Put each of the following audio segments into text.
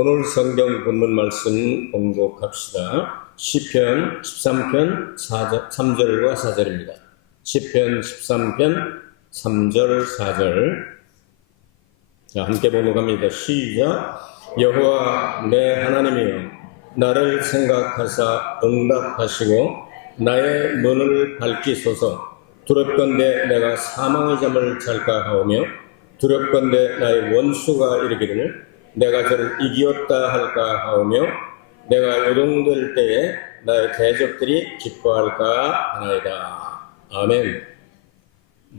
오늘 성경 본문 말씀 공독합시다. 시편 13편 3절과 4절입니다. 시편 13편 3절 4절. 자, 함께 봉독합니다. 시작. 여호와 내 하나님이여, 나를 생각하사 응답하시고 나의 눈을 밝히소서. 두렵건대 내가 사망의 잠을 잘까 하오며 두렵건대 나의 원수가 이르기를 내가 저를 이기었다 할까 하오며 내가 요동될 때에 나의 대적들이 기뻐할까 하나이다. 아멘.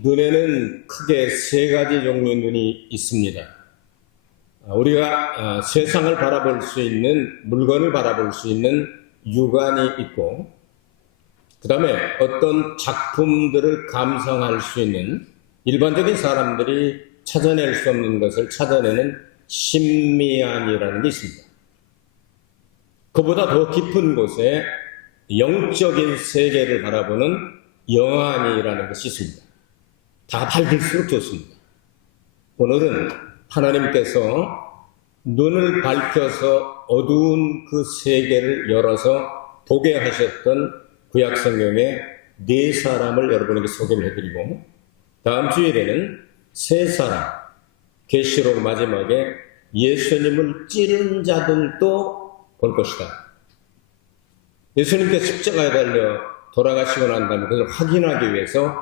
눈에는 크게 세 가지 종류의 눈이 있습니다. 우리가 세상을 바라볼 수 있는, 물건을 바라볼 수 있는 육안이 있고, 그 다음에 어떤 작품들을 감상할 수 있는, 일반적인 사람들이 찾아낼 수 없는 것을 찾아내는 심미안이라는 게 있습니다. 그보다 더 깊은 곳에 영적인 세계를 바라보는 영안이라는 것이 있습니다. 다 밝을수록 좋습니다. 오늘은 하나님께서 눈을 밝혀서 어두운 그 세계를 열어서 보게 하셨던 구약 성경의 네 사람을 여러분에게 소개를 해드리고, 다음 주일에는 세 사람, 계시록 마지막에 예수님을 찌른 자들도 볼 것이다. 예수님께서 십자가에 달려 돌아가시고 난 다음에 그것을 확인하기 위해서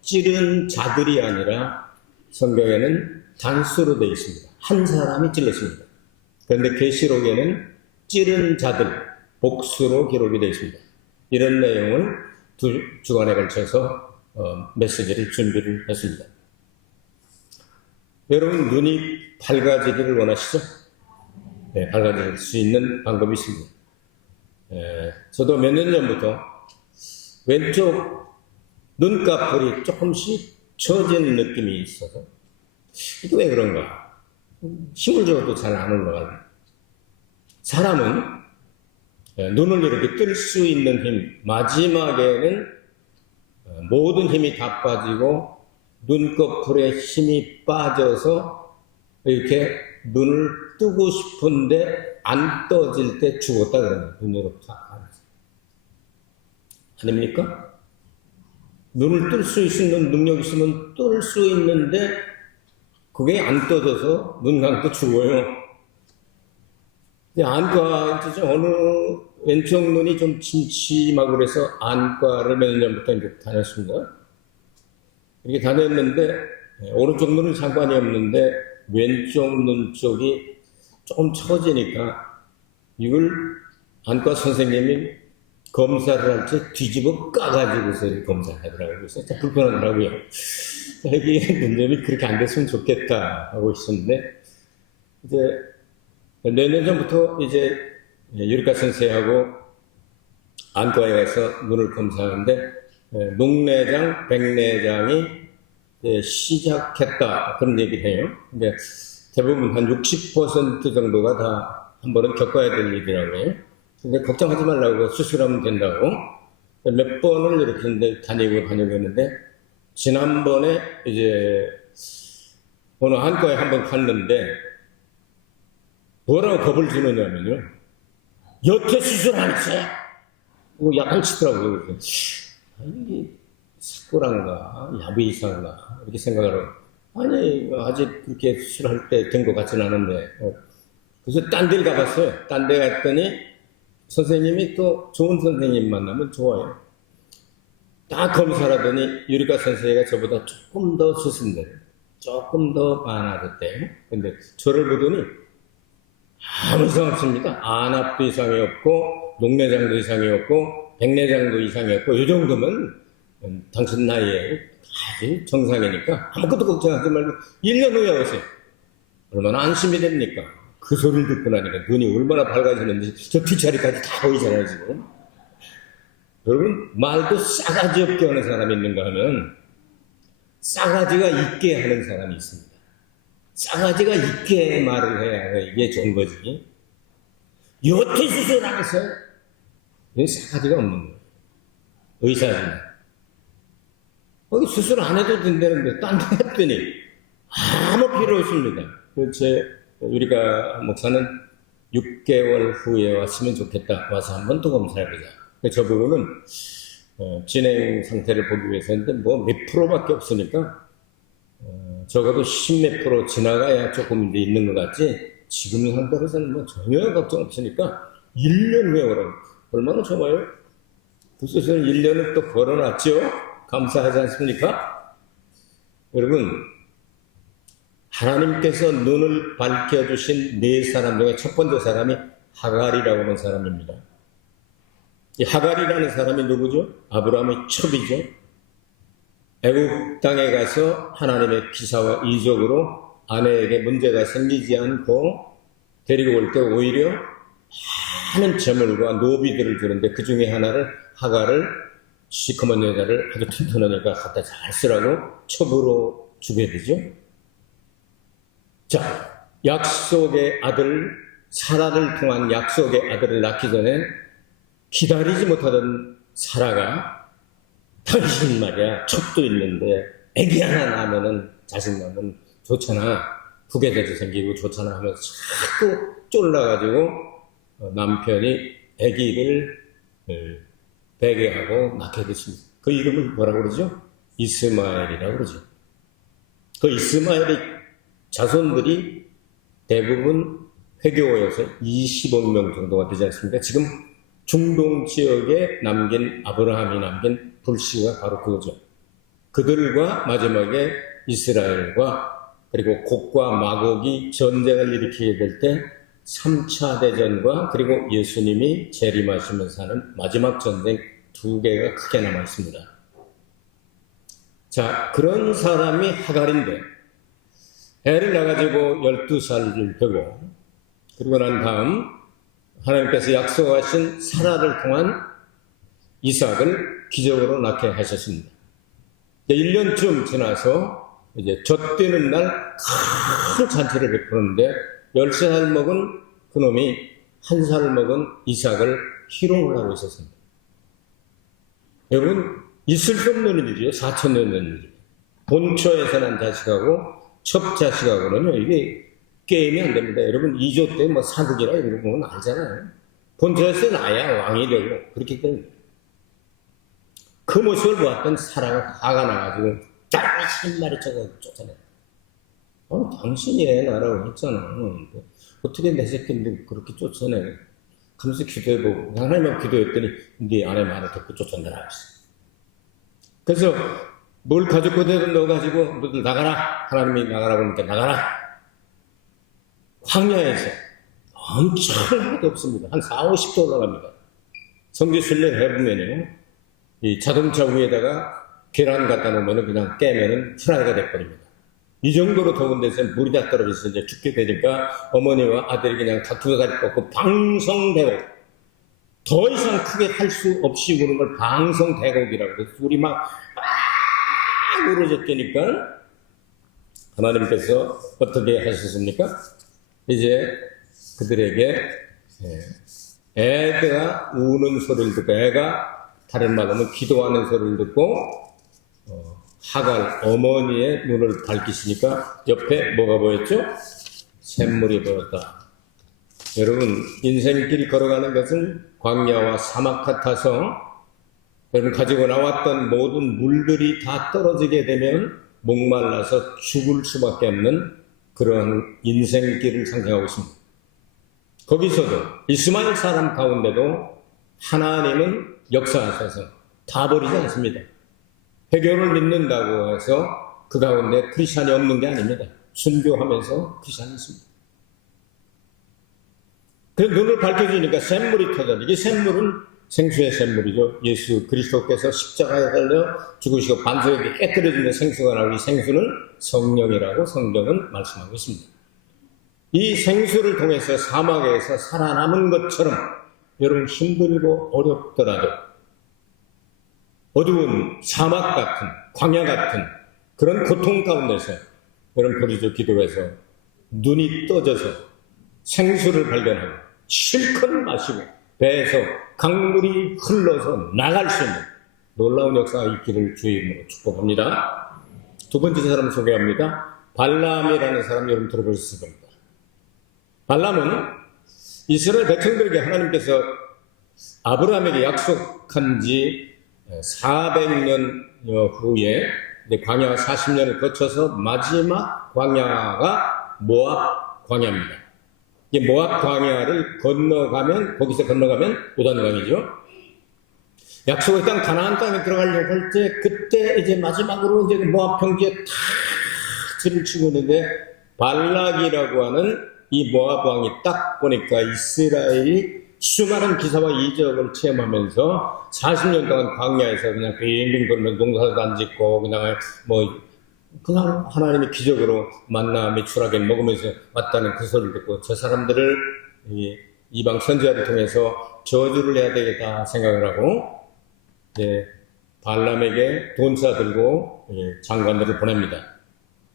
찌른 자들이 아니라 성경에는 단수로 되어 있습니다. 한 사람이 찔렀습니다. 그런데 계시록에는 찌른 자들, 복수로 기록이 되어 있습니다. 이런 내용을 두 주간에 걸쳐서 메시지를 준비를 했습니다. 여러분, 눈이 밝아지기를 원하시죠? 네, 밝아질 수 있는 방법이 있습니다. 저도 몇 년 전부터 왼쪽 눈꺼풀이 조금씩 처진 느낌이 있어서 이게 왜 그런가? 힘을 줘도 잘 안 올라가요. 사람은 눈을 이렇게 뜰 수 있는 힘, 마지막에는 모든 힘이 다 빠지고 눈꺼풀에 힘이 빠져서 이렇게 눈을 뜨고 싶은데 안 떠질 때 죽었다 그러는 눈으로 딱 아닙니까? 눈을 뜰 수 있는 능력이 있으면 뜰 수 있는데 그게 안 떠져서 눈 감고 죽어요. 안과 어느 왼쪽 눈이 좀 침침하고 그래서 안과를 몇 년 전부터 이제 다녔습니다. 이렇게 다녔는데 오른쪽 눈은 상관이 없는데 왼쪽 눈 쪽이 조금 처지니까 이걸 안과 선생님이 검사를 할 때 뒤집어 까가지고서 검사를 하더라고요. 그래서 진짜 불편하더라고요. 이게 눈점이 그렇게 안 됐으면 좋겠다 하고 있었는데, 이제 몇 년 전부터 이제 유리카 선생하고 안과에 가서 눈을 검사하는데 녹내장, 백내장이 시작했다 그런 얘기를 해요. 근데 대부분 한 60% 정도가 다 한 번은 겪어야 될 일이라고요. 근데 걱정하지 말라고, 수술하면 된다고 몇 번을 이렇게 다니고 했는데, 지난번에 이제 어느 한과에 한번 갔는데 뭐라고 겁을 주느냐면요, 여태 수술 안 했어요. 약간 치더라고요. 이게 사고란가 야비이상가 이렇게 생각을 하고, 아니 아직 그렇게 수술할 때 된 것 같지는 않은데, 그래서 딴 데를 가봤어요. 딴 데 갔더니 선생님이 또 좋은 선생님 만나면 좋아요. 딱 검사를 하더니 유리카 선생님가 저보다 조금 더 수순대요. 조금 더 많아졌대요. 근데 저를 보더니 아무 이상 없습니다. 안압도 이상이 없고 녹내장도 이상이 없고 백내장도 이상이 없고, 이 정도면 당신 나이에 아주 정상이니까 아무것도 걱정하지 말고 1년 후에 오세요. 얼마나 안심이 됩니까? 그 소리를 듣고 나니까 눈이 얼마나 밝아지는지 저 뒷자리까지 다 보이잖아요 지금. 여러분, 말도 싸가지 없게 하는 사람이 있는가 하면 싸가지가 있게 하는 사람이 있습니다. 싸가지가 있게 말을 해야 이게 좋은 거지. 여태 수술 안 했어요? 이게 싸가지가 없는 거예요. 의사입니다. 거기 수술 안 해도 된다는데 딴 데 했더니 아무 필요 없습니다. 제 유리카 목사는 6개월 후에 왔으면 좋겠다. 와서 한번 또 검사해보자. 저 부분은 진행 상태를 보기 위해서인데 뭐 몇 프로밖에 없으니까 적어도 10몇 프로 지나가야 조금 이제 있는 것 같지, 지금 상태로서는 뭐 전혀 걱정 없으니까 1년 후에 오라고. 얼마나 좋아요? 벌써 저는 1년을 또 걸어놨죠? 감사하지 않습니까? 여러분, 하나님께서 눈을 밝혀주신 네 사람 중에 첫 번째 사람이 하갈이라고 하는 사람입니다. 이 하갈이라는 사람이 누구죠? 아브라함의 첩이죠. 애국 땅에 가서 하나님의 기사와 이적으로 아내에게 문제가 생기지 않고 데리고 올 때 오히려 많은 재물과 노비들을 주는데 그 중에 하나를, 하갈을, 시커먼 여자를 아주 튼튼하니까 갖다 잘 쓰라고 첩으로 주게 되죠. 자, 약속의 아들, 사라를 통한 약속의 아들을 낳기 전에 기다리지 못하던 사라가, 당신 말이야, 첩도 있는데 애기 하나 낳으면은, 자식 낳으면 좋잖아, 후계자도 생기고 좋잖아 하면서 자꾸 쫄라가지고 남편이 애기를 베게 하고 낳게 됐습니다. 그 이름을 뭐라고 그러죠? 이스마엘이라고 그러죠. 그 이스마엘의 자손들이 대부분 회교여서 20억 명 정도가 되지 않습니까? 지금 중동 지역에 남긴, 아브라함이 남긴 불씨가 바로 그거죠. 그들과 마지막에 이스라엘과 그리고 곡과 마곡이 전쟁을 일으키게 될 때 3차 대전과 그리고 예수님이 재림하시면서 하는 마지막 전쟁 두 개가 크게 남아 있습니다. 자, 그런 사람이 하갈인데 애를 낳아가지고 12살을 되고, 그리고 난 다음 하나님께서 약속하신 사라를 통한 이삭을 기적으로 낳게 하셨습니다. 1년쯤 지나서 이제 젖되는 날 큰 잔치를 베푸는데 10살 먹은 그놈이 1살 먹은 이삭을 희롱을 하고 있었습니다. 여러분, 있을 수 없는 일이죠. 4,000년 된 일. 본처에서 난 자식하고 첫 자식하고는요, 이게 게임이 안 됩니다. 여러분, 2조 때 뭐 사극이나 이런 거 보면 알잖아요. 본처에서 나야 왕이 되고 그렇기 때문에. 그 모습을 보았던 사라가 화가 나가지고 쫙 마리 쳐가지고 쫓아내. 당신이 애 낳으라고 했잖아. 어떻게 내 새끼인데 그렇게 쫓아내. 하면서 기도해보고, 하나님만 기도했더니 네 아내 말을 듣고 쫓아내라 했어. 그래서 뭘 가지고 넣어가지고 너들 나가라. 하나님이 나가라고 하니까 나가라. 황야에서 엄청 하나도 없습니다. 한 4, 50도 올라갑니다. 성지 순례 해보면요, 이 자동차 위에다가 계란 갖다 놓으면 그냥 깨면은 프라이가 돼버립니다. 이 정도로 더운 데서 물이 다 떨어져서 이제 죽게 되니까 어머니와 아들이 그냥 다투다리 뻗고 방성대곡, 더 이상 크게 할 수 없이 우는 걸 방성대곡이라고 해서 둘이 막 울어졌다니까 하나님께서 어떻게 하셨습니까? 이제 그들에게 애가 우는 소리를 듣고, 애가 다른 말로 하면 기도하는 소리를 듣고 하갈 어머니의 눈을 밝히시니까 옆에 뭐가 보였죠? 샘물이 보였다. 여러분, 인생길 걸어가는 것은 광야와 사막 같아서 여러분 가지고 나왔던 모든 물들이 다 떨어지게 되면 목말라서 죽을 수밖에 없는 그러한 인생길을 상징하고 있습니다. 거기서도 이스마엘 사람 가운데도 하나님은 역사하셔서 다 버리지 않습니다. 회교를 믿는다고 해서 그 가운데 크리스찬이 없는 게 아닙니다. 순교하면서 크리스찬이 있습니다. 그 눈을 밝혀주니까 샘물이 터져. 이게 샘물은 생수의 샘물이죠. 예수 그리스도께서 십자가에 달려 죽으시고 반석에게 깨뜨려지는 생수가 나오고, 이 생수는 성령이라고 성경은 말씀하고 있습니다. 이 생수를 통해서 사막에서 살아남은 것처럼 여러분 힘들고 어렵더라도 어두운 사막 같은, 광야 같은 그런 고통 가운데서 여러분 부르짖어 기도해서 눈이 떠져서 생수를 발견하고 실컷 마시고 배에서 강물이 흘러서 나갈 수 있는 놀라운 역사가 있기를 주의 이름으로 축복합니다. 두 번째 사람 소개합니다. 발람이라는 사람 여러분 들어보셨을 겁니다. 발람은 이스라엘 백성들에게 하나님께서 아브라함에게 약속한 지 400년 후에 광야 40년을 거쳐서 마지막 광야가 모압 광야입니다. 이 모압 광야를 건너가면, 거기서 건너가면 요단강이죠. 약속의 땅 가나안 땅에 들어가려고 할 때, 그때 이제 마지막으로 이제 모압 평지에 탁 줄을 치고 있는데, 발락이라고 하는 이 모압 왕이 딱 보니까 이스라엘이 수많은 기사와 이적을 체험하면서 40년 동안 광야에서 그냥 빙빙 돌면서 농사도 안 짓고 그냥 하나님의 기적으로 만나 메추라기를 먹으면서 왔다는 그 소리를 듣고 저 사람들을 이방 선지자를 통해서 저주를 해야 되겠다 생각을 하고 발람에게 돈사 들고 장관들을 보냅니다.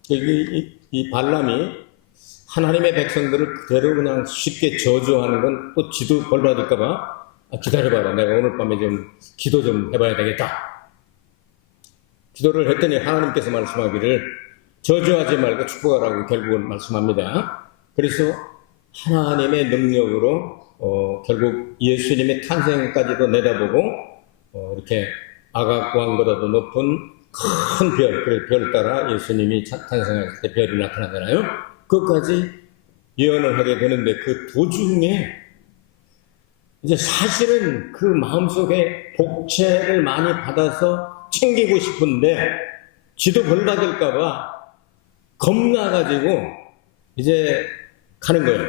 이 발람이 하나님의 백성들을 그대로 그냥 쉽게 저주하는 건 또 지도 벌 받을까봐 기다려봐라. 내가 오늘 밤에 좀 기도 좀 해봐야 되겠다. 기도를 했더니 하나님께서 말씀하기를 저주하지 말고 축복하라고 결국은 말씀합니다. 그래서 하나님의 능력으로 결국 예수님의 탄생까지도 내다보고 이렇게 아각 왕보다도 높은 큰 별 따라 예수님이 탄생했을 때 별이 나타나잖아요. 그것까지 예언을 하게 되는데 그 도중에 이제 사실은 그 마음속에 복채를 많이 받아서 챙기고 싶은데 지도 벌 받을까봐 겁나가지고 이제 가는 거예요.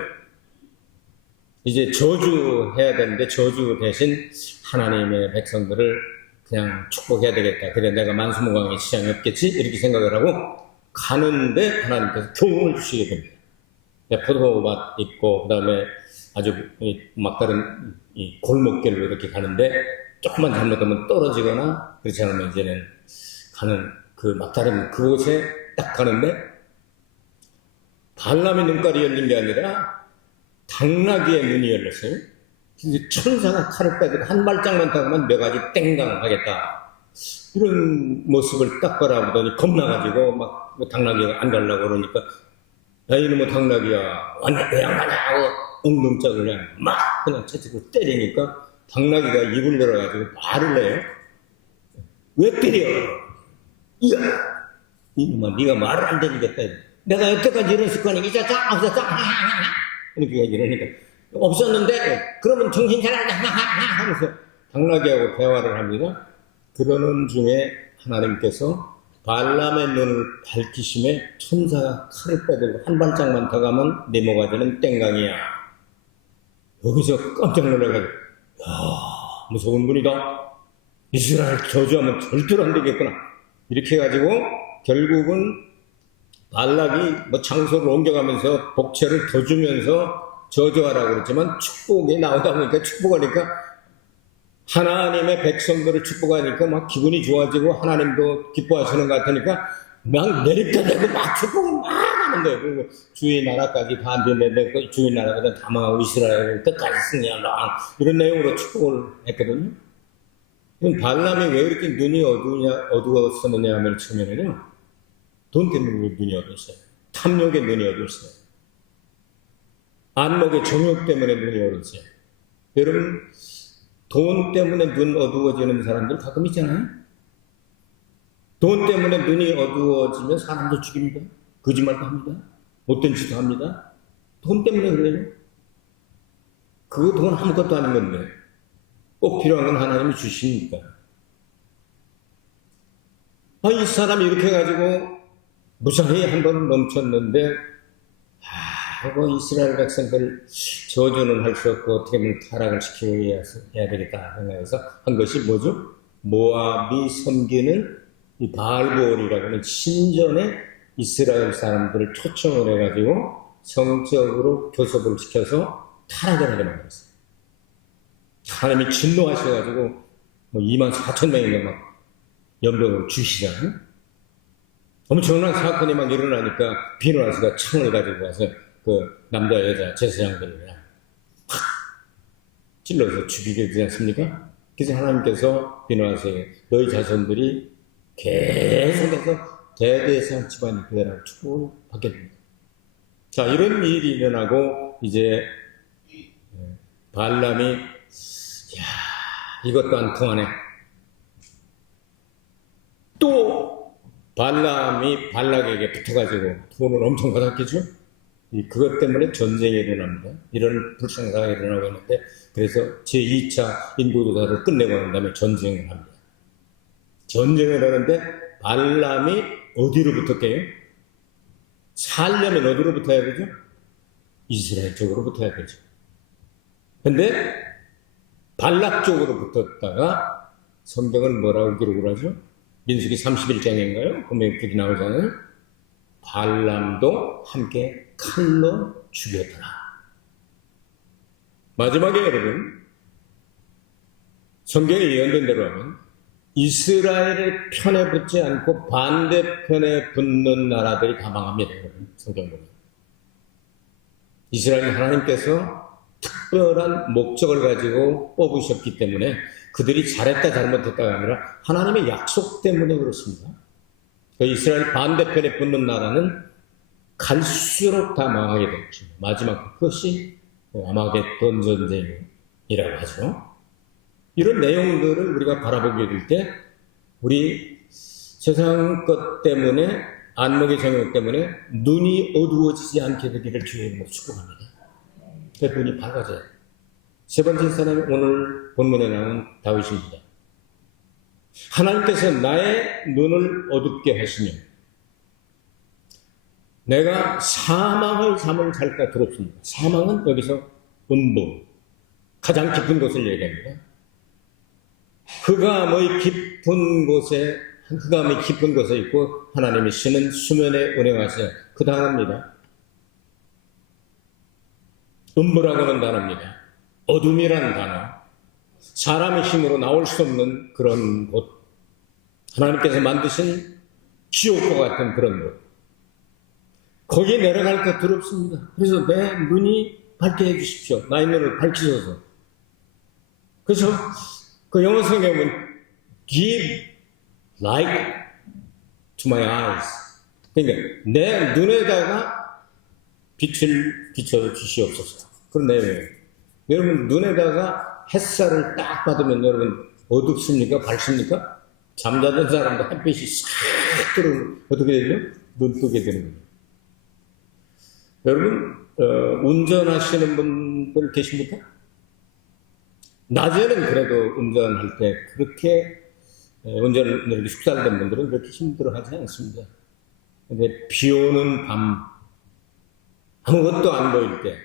이제 저주해야 되는데 저주 대신 하나님의 백성들을 그냥 축복해야 되겠다. 그래 내가 만수무강의 지장이 없겠지 이렇게 생각을 하고 가는데 하나님께서 교훈을 주시게 됩니다. 포도밭 있고 그 다음에 아주 막다른 이 골목길로 이렇게 가는데 조금만 잘못하면 떨어지거나 그렇지 않으면 이제는 가는 그 막다른 그곳에 딱 가는데 발람의 눈깔이 열린 게 아니라 당나귀의 눈이 열렸어요. 근데 천사가 칼을 빼고 한 발짝만 타고만 몇 가지 땡강 하겠다. 이런 모습을 딱 바라보더니 겁나가지고 막 당나귀가 안 가려고 그러니까 야 이놈의 당나귀야 왜 안 가냐 하고 엉덩짝을 그냥 채찍으로 때리니까 당나귀가 입을 열어가지고 말을 해요. 왜 때려? 이야 이놈아 네가 말을 안 되겠다. 내가 여태까지 이런 습관이 있었어? 없었어? 이렇게 얘기를 하니까 없었는데 그러면 정신 차려라 하면서 당나귀하고 대화를 합니다. 그러는 중에 하나님께서 발람의 눈을 밝히심에 천사가 칼을 빼들고 한 발짝만 더 가면 네 모가지는 땡강이야. 여기서 깜짝 놀라가지고 무서운 분이다. 이스라엘 저주하면 절대로 안 되겠구나. 이렇게 해가지고 결국은 발락이 장소를 옮겨가면서 복채를 더 주면서 저주하라고 그랬지만 축복이 나오다 보니까 축복하니까 하나님의 백성들을 축복하니까 막 기분이 좋아지고 하나님도 기뻐하시는 것 같으니까 막 내립대대고 막 축복을 막 하는 거예요. 그리고 주의 나라까지 다 안 되는데 그 주의 나라가 다 망하고 이스라엘을 끝까지 승리하라 이런 내용으로 축복을 했거든요. 그럼 발람이 왜 이렇게 눈이 어두웠었느냐 하면 처음에는요. 돈 때문에 눈이 어두웠어요. 탐욕의 눈이 어두웠어요. 안목의 정욕 때문에 눈이 어두웠어요. 여러분 돈 때문에 눈 어두워지는 사람들 가끔 있잖아요. 돈 때문에 눈이 어두워지면 사람도 죽입니다. 거짓말도 합니다. 못된 짓도 합니다. 돈 때문에 그래요. 그거 돈 아무것도 아닌 건데 꼭 필요한 건 하나님이 주시니까. 이 사람이 이렇게 해가지고 무사히 한 번 넘쳤는데 이스라엘 백성들 저주는 할 수 없고 어떻게 보면 타락을 시키고 해야 되겠다 생각해서 한 것이 뭐죠? 모압이 섬기는 이 바알보올이라고 하는 신전에 이스라엘 사람들을 초청을 해가지고 성적으로 교섭을 시켜서 타락을 하게 만들었어요. 하나님이 진노하셔가지고 24,000명인가 막 연병을 주시잖아요. 엄청난 사건이 막 일어나니까 비누아스가 창을 가지고 와서 그 남자 여자 제사장들을 팍 찔러서 죽이게 되지 않습니까? 그래서 하나님께서 비누아스에게 너희 자손들이 계속해서 대대상 집안이 그대로 축복을 받게 됩니다. 자, 이런 일이 일어나고 이제 발람이 야, 이것도 안 통하네. 또 발람이 발락에게 붙어가지고 돈을 엄청 받았겠죠? 그것 때문에 전쟁이 일어납니다. 이런 불상사가 일어나고 있는데, 그래서 제2차 인도조사를 끝내고 난 다음에 전쟁을 합니다. 전쟁을 하는데 발람이 어디로 붙었게요? 살려면 어디로 붙어야 되죠? 이스라엘 쪽으로 붙어야 되죠. 근데 발락 쪽으로 붙었다가 성경은 뭐라고 기록을 하죠? 민수기 31장인가요? 보면 그렇게 나오잖아요. 발람도 함께 칼로 죽였더라. 마지막에 여러분, 성경에 예언된 대로 하면 이스라엘의 편에 붙지 않고 반대편에 붙는 나라들이 다 망합니다. 여러분, 성경 보면. 이스라엘 하나님께서 특별한 목적을 가지고 뽑으셨기 때문에 그들이 잘했다 잘못했다가 아니라 하나님의 약속 때문에 그렇습니다. 이스라엘 반대편에 붙는 나라는 갈수록 다 망하게 될 것입니다. 마지막 그것이 아마겟돈 전쟁이라고 하죠. 이런 내용들을 우리가 바라보게 될 때 우리 세상 것 때문에 안목의 정욕 때문에 눈이 어두워지지 않게 되기를 주의 이름으로 축복합니다. 그 눈이 밝아져요. 세 번째 사람이 오늘 본문에 나온 다윗입니다. 하나님께서 나의 눈을 어둡게 하시며 내가 사망의 잠을 잘까 들었습니다. 사망은 여기서 음부, 가장 깊은 곳을 얘기합니다. 흑암의 깊은 곳에 있고 하나님이 쉬는 수면에 운행하시는 그 단어입니다. 음부라고는 단어입니다. 어둠이라는 단어. 사람의 힘으로 나올 수 없는 그런 곳. 하나님께서 만드신 지옥과 같은 그런 곳. 거기에 내려갈까 두렵습니다. 그래서 내 눈이 밝게 해주십시오. 나의 눈을 밝히셔서. 그래서 그 영어 성경은 give light to my eyes. 그러니까 내 눈에다가 빛을 비춰주시옵소서. 그런 내용이에요. 여러분 눈에다가 햇살을 딱 받으면 여러분 어둡습니까? 밝습니까? 잠자던 사람도 햇빛이 싹 들어오면 어떻게 되죠? 눈 뜨게 되는 거예요. 여러분 운전하시는 분들 계십니까? 낮에는 그래도 운전할 때 그렇게 운전을 이렇게 숙달된 분들은 그렇게 힘들어하지 않습니다. 근데 비 오는 밤 아무것도 안 보일 때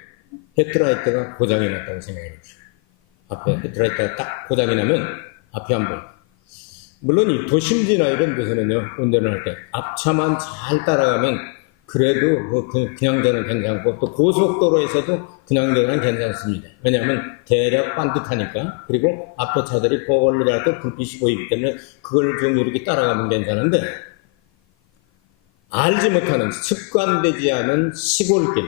헤드라이트가 고장이 났다고 생각해보세요. 앞에 헤드라이트가 딱 고장이 나면 앞이 안 보여요. 물론 이 도심지나 이런 데서는요, 운전을 할 때 앞차만 잘 따라가면 그래도 그냥 되는 괜찮고 또 고속도로에서도 그냥 되는 괜찮습니다. 왜냐하면 대략 반듯하니까. 그리고 앞에 차들이 멀리라도 불빛이 보이기 때문에 그걸 좀 이렇게 따라가면 괜찮은데 알지 못하는 습관되지 않은 시골길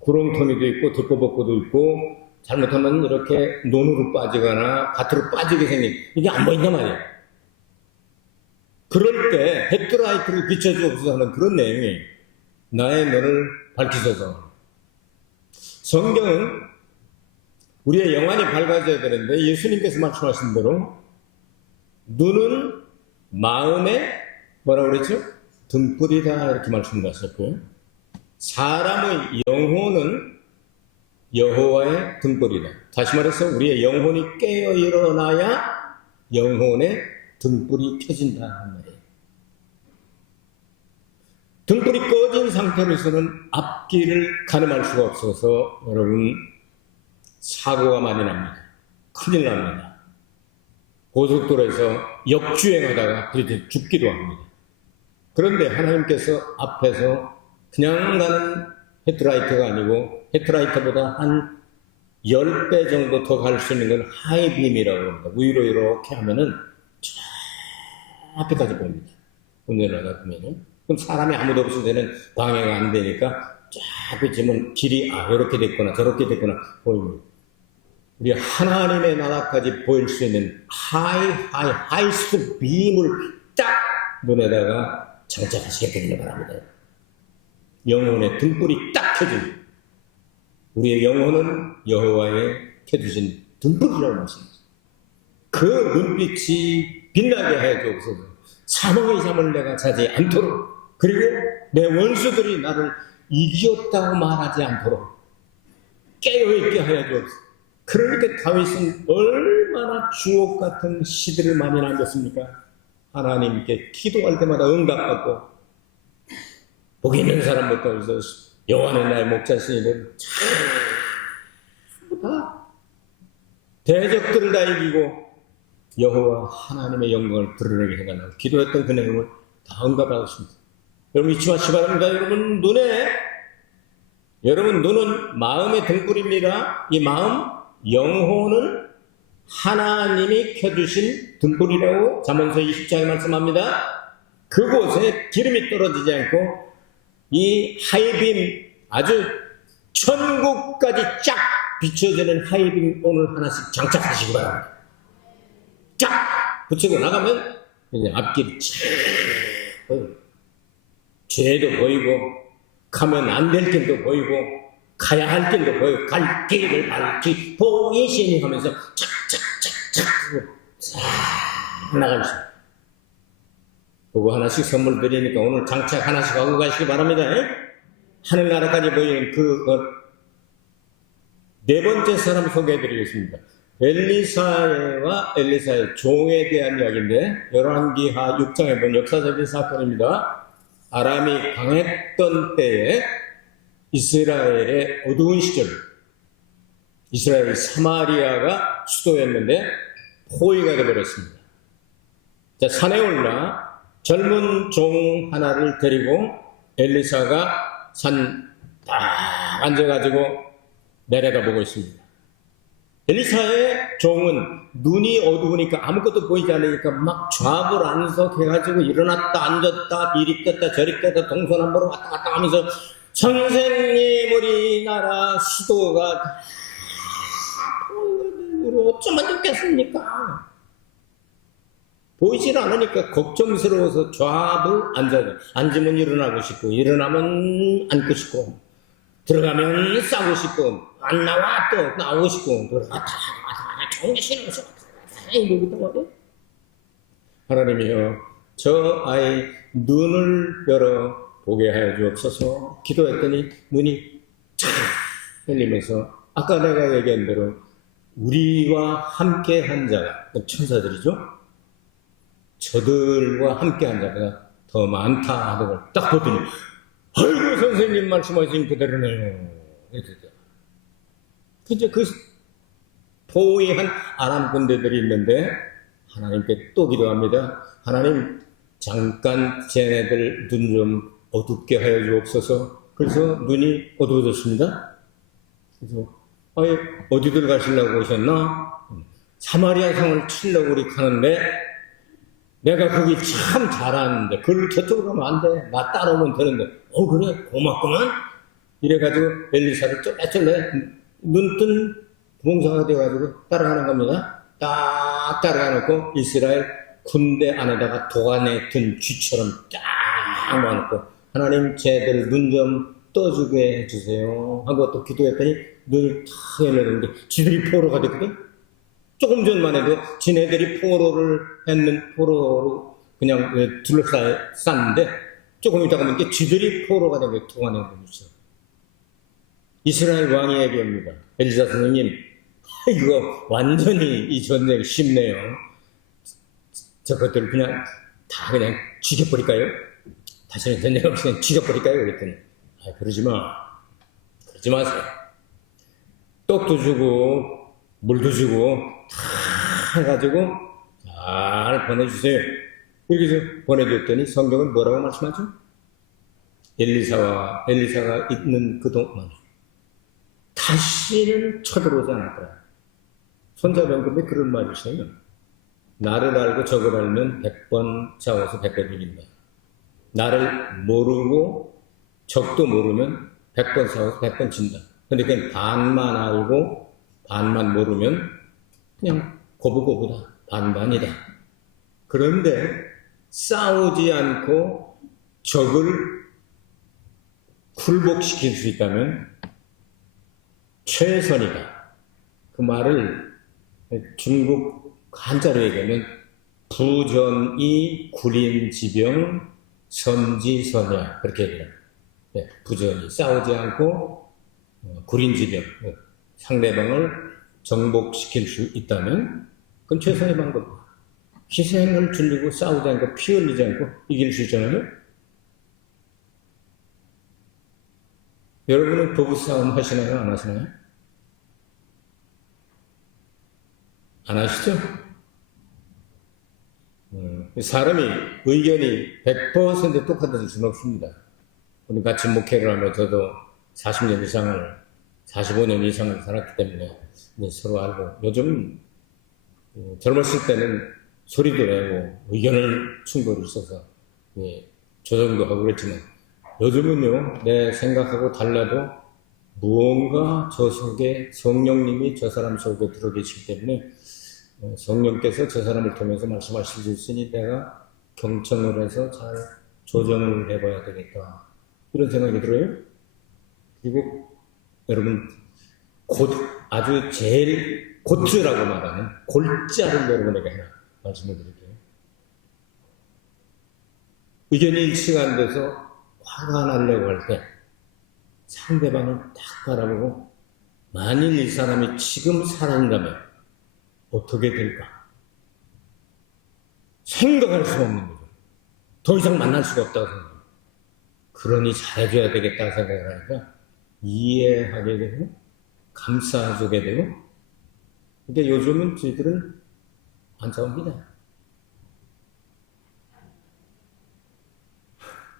구렁텅이도 있고 듣보복고도 있고 잘못하면 이렇게 논으로 빠지거나 밭으로 빠지게 생긴 이게 안 보인단 말이에요. 그럴 때 헤드라이트를 비춰주옵소서 하는 그런 내용이 나의 눈을 밝히소서. 성경은 우리의 영안이 밝아져야 되는데 예수님께서 말씀하신 대로 눈은 마음의 뭐라고 그랬죠? 등불이다 이렇게 말씀하셨고요. 사람의 영혼은 여호와의 등불이다. 다시 말해서 우리의 영혼이 깨어 일어나야 영혼의 등불이 켜진다는 말이에요. 등불이 꺼진 상태로서는 앞길을 가늠할 수가 없어서 여러분 사고가 많이 납니다. 큰일 납니다. 고속도로에서 역주행하다가 그렇게 죽기도 합니다. 그런데 하나님께서 앞에서 그냥 가는 헤드라이트가 아니고 헤드라이트보다 한 10배 정도 더 갈 수 있는 건 하이빔이라고 합니다. 위로 이렇게 하면은 저 앞에까지 보입니다. 운전을 하다 보면은. 그럼 사람이 아무도 없을 때는 방해가 안 되니까 쫙 비치면 길이 이렇게 됐구나 저렇게 됐구나 보입니다. 우리 하나님의 나라까지 보일 수 있는 하이스트 빔을 딱 눈에다가 장착하시게 되기를 바랍니다. 영혼의 등불이 딱 켜집니다. 우리의 영혼은 여호와의 켜주신 등불이라고 말씀하셨습니다. 그 눈빛이 빛나게 하여 주옵소서. 사망의 잠을 내가 자지 않도록, 그리고 내 원수들이 나를 이기었다고 말하지 않도록 깨어있게 하여 주옵소서. 그러니까 다윗은 얼마나 주옥 같은 시들을 많이 남겼습니까? 하나님께 기도할 때마다 응답받고, 복이 있는 사람부터 해서 여호와는 나의 목자시니 전부 다 대적들을 다 이기고 여호와 하나님의 영광을 드러내게 해달라고 기도했던 그 내용을 다 응답받았습니다. 여러분 잊지 마시기 바랍니다. 여러분 눈은 마음의 등불입니다. 이 마음, 영혼은 하나님이 켜주신 등불이라고 잠언서 20장에 말씀합니다. 그곳에 기름이 떨어지지 않고 이 하이빔, 아주 천국까지 쫙 비춰지는 하이빔 오늘 하나씩 장착하시기 바랍니다. 쫙 붙이고 나가면 이제 앞길이 쫙 보이고, 죄도 보이고, 가면 안 될 길도 보이고, 가야 할 길도 보이고, 갈 길을 밝히 보이시니 하면서 쫙 나가주세요. 그거 하나씩 선물 드리니까 오늘 장착 하나씩 하고 가시기 바랍니다. 하늘나라까지 보이는 네 번째 사람 소개해 드리겠습니다. 엘리사와 엘리사의 종에 대한 이야기인데, 열왕기하 6장에 본 역사적인 사건입니다. 아람이 강했던 때에 이스라엘의 어두운 시절, 이스라엘 사마리아가 수도였는데 포위가 되어버렸습니다. 자, 산에 올라 젊은 종 하나를 데리고 엘리사가 산 딱 앉아가지고 내려다보고 있습니다. 엘리사의 종은 눈이 어두우니까 아무것도 보이지 않으니까 막 좌불안석해가지고 일어났다 앉았다 이리 떴다 저리 떴다 동서남북으로 왔다 갔다 하면서, 선생님 우리나라 수도가 우리 어쩌면 좋겠습니까? 보이질 않으니까 걱정스러워서 좌불 앉아요. 앉으면 일어나고 싶고, 일어나면 앉고 싶고, 들어가면 싸고 싶고, 안 나와 또 나오고 싶고, 들어갔다 좋은 게 싫어서 이러고 말이에요. 하나님이여, 저 아이 눈을 열어 보게 하여 주옵소서. 기도했더니 눈이 쫙 열리면서, 아까 내가 얘기한 대로 우리와 함께 한 자가, 천사들이죠, 저들과 함께 한 자가 더 많다 하는 걸 딱 보더니, 아이고 선생님 말씀하신 그대로네요. 이제 그 포위한 아람 군대들이 있는데 하나님께 또 기도합니다. 하나님, 잠깐 쟤네들 눈 좀 어둡게 하여 주옵소서. 그래서 눈이 어두워졌습니다. 그래서 어디들 가시려고 오셨나? 사마리아 성을 치려고 우리 가는데 내가 거기 참 잘하는데 그걸 저쪽으로 가면 안 돼. 나 따라오면 되는데. 그래 고맙구만. 이래가지고 엘리사를 쫄래쫄래 눈뜬 봉사가 돼가지고 따라가는 겁니다. 딱 따라가놓고 이스라엘 군대 안에다가 도안에 든 쥐처럼 딱 모아놓고, 하나님 쟤들 눈 좀 떠주게 해주세요 하고 또 기도했더니 눈이 탁 열렸는데 쥐들이 포로가 됐거든. 조금 전만 해도 지네들이 포로로 그냥 둘러쌌는데 조금 있다가 보니까 쥐들이 포로가 된 거예요. 동안에 보면서. 이스라엘 왕이 얘기합니다. 엘리사 선생님, 이거 완전히 이 전쟁 쉽네요. 저것들 그냥 다 그냥 죽여버릴까요? 다시는 전쟁 없이 그냥 죽여버릴까요? 그랬더니, 그러지 마세요. 떡도 주고 물도 주고 다 해가지고 잘 보내주세요. 여기서 보내줬더니 성경은 뭐라고 말씀하죠? 엘리사가 있는 그동안 다시는 쳐들어오지 않을 거야. 손자병급에 그런 말을 하시면, 나를 알고 적을 알면 100번 싸워서 100번 이긴다. 나를 모르고 적도 모르면 100번 싸워서 100번 진다. 근데 그냥 반만 알고 반만 모르면 그냥 고부고부다. 반반이다. 그런데 싸우지 않고 적을 굴복시킬 수 있다면 최선이다. 그 말을 중국 한자로 얘기하면 부전이 구린지병 선지선야 그렇게 얘기해요. 네, 부전이 싸우지 않고 구린지병 상대방을 정복시킬 수 있다면 그건 최선의 방법이에요. 희생을 줄이고 싸우지 않고 피 흘리지 않고 이길 수 있잖아요. 여러분은 부부싸움 하시나요? 안 하시나요? 안 하시죠? 사람이 의견이 100% 똑같을 수는 없습니다. 우리 같이 목회를 하며 저도 40년 이상을, 45년 이상을 살았기 때문에 서로 알고, 요즘 젊었을 때는 소리도 내고 의견을 충돌이 있어서 조정도 하고 그랬지만 요즘은요, 내 생각하고 달라도 무언가 저 속에 성령님이 저 사람 속에 들어 계시기 때문에 성령께서 저 사람을 통해서 말씀하실 수 있으니 내가 경청을 해서 잘 조정을 해봐야 되겠다. 이런 생각이 들어요. 그리고 여러분, 아주 제일 곧주라고 말하는 골자를 여러분에게 하나 말씀을 드릴게요. 의견이 일치가 안 돼서 화가 나려고 할 때 상대방을 딱 바라보고 만일 이 사람이 지금 살아있다면 어떻게 될까? 생각할 수가 없는 거죠. 더 이상 만날 수가 없다고 생각해요. 그러니 잘해줘야 되겠다 생각을 하니까 이해하게 되고 감싸주게 되고 근데 요즘은 저희들은 안 싸웁니다.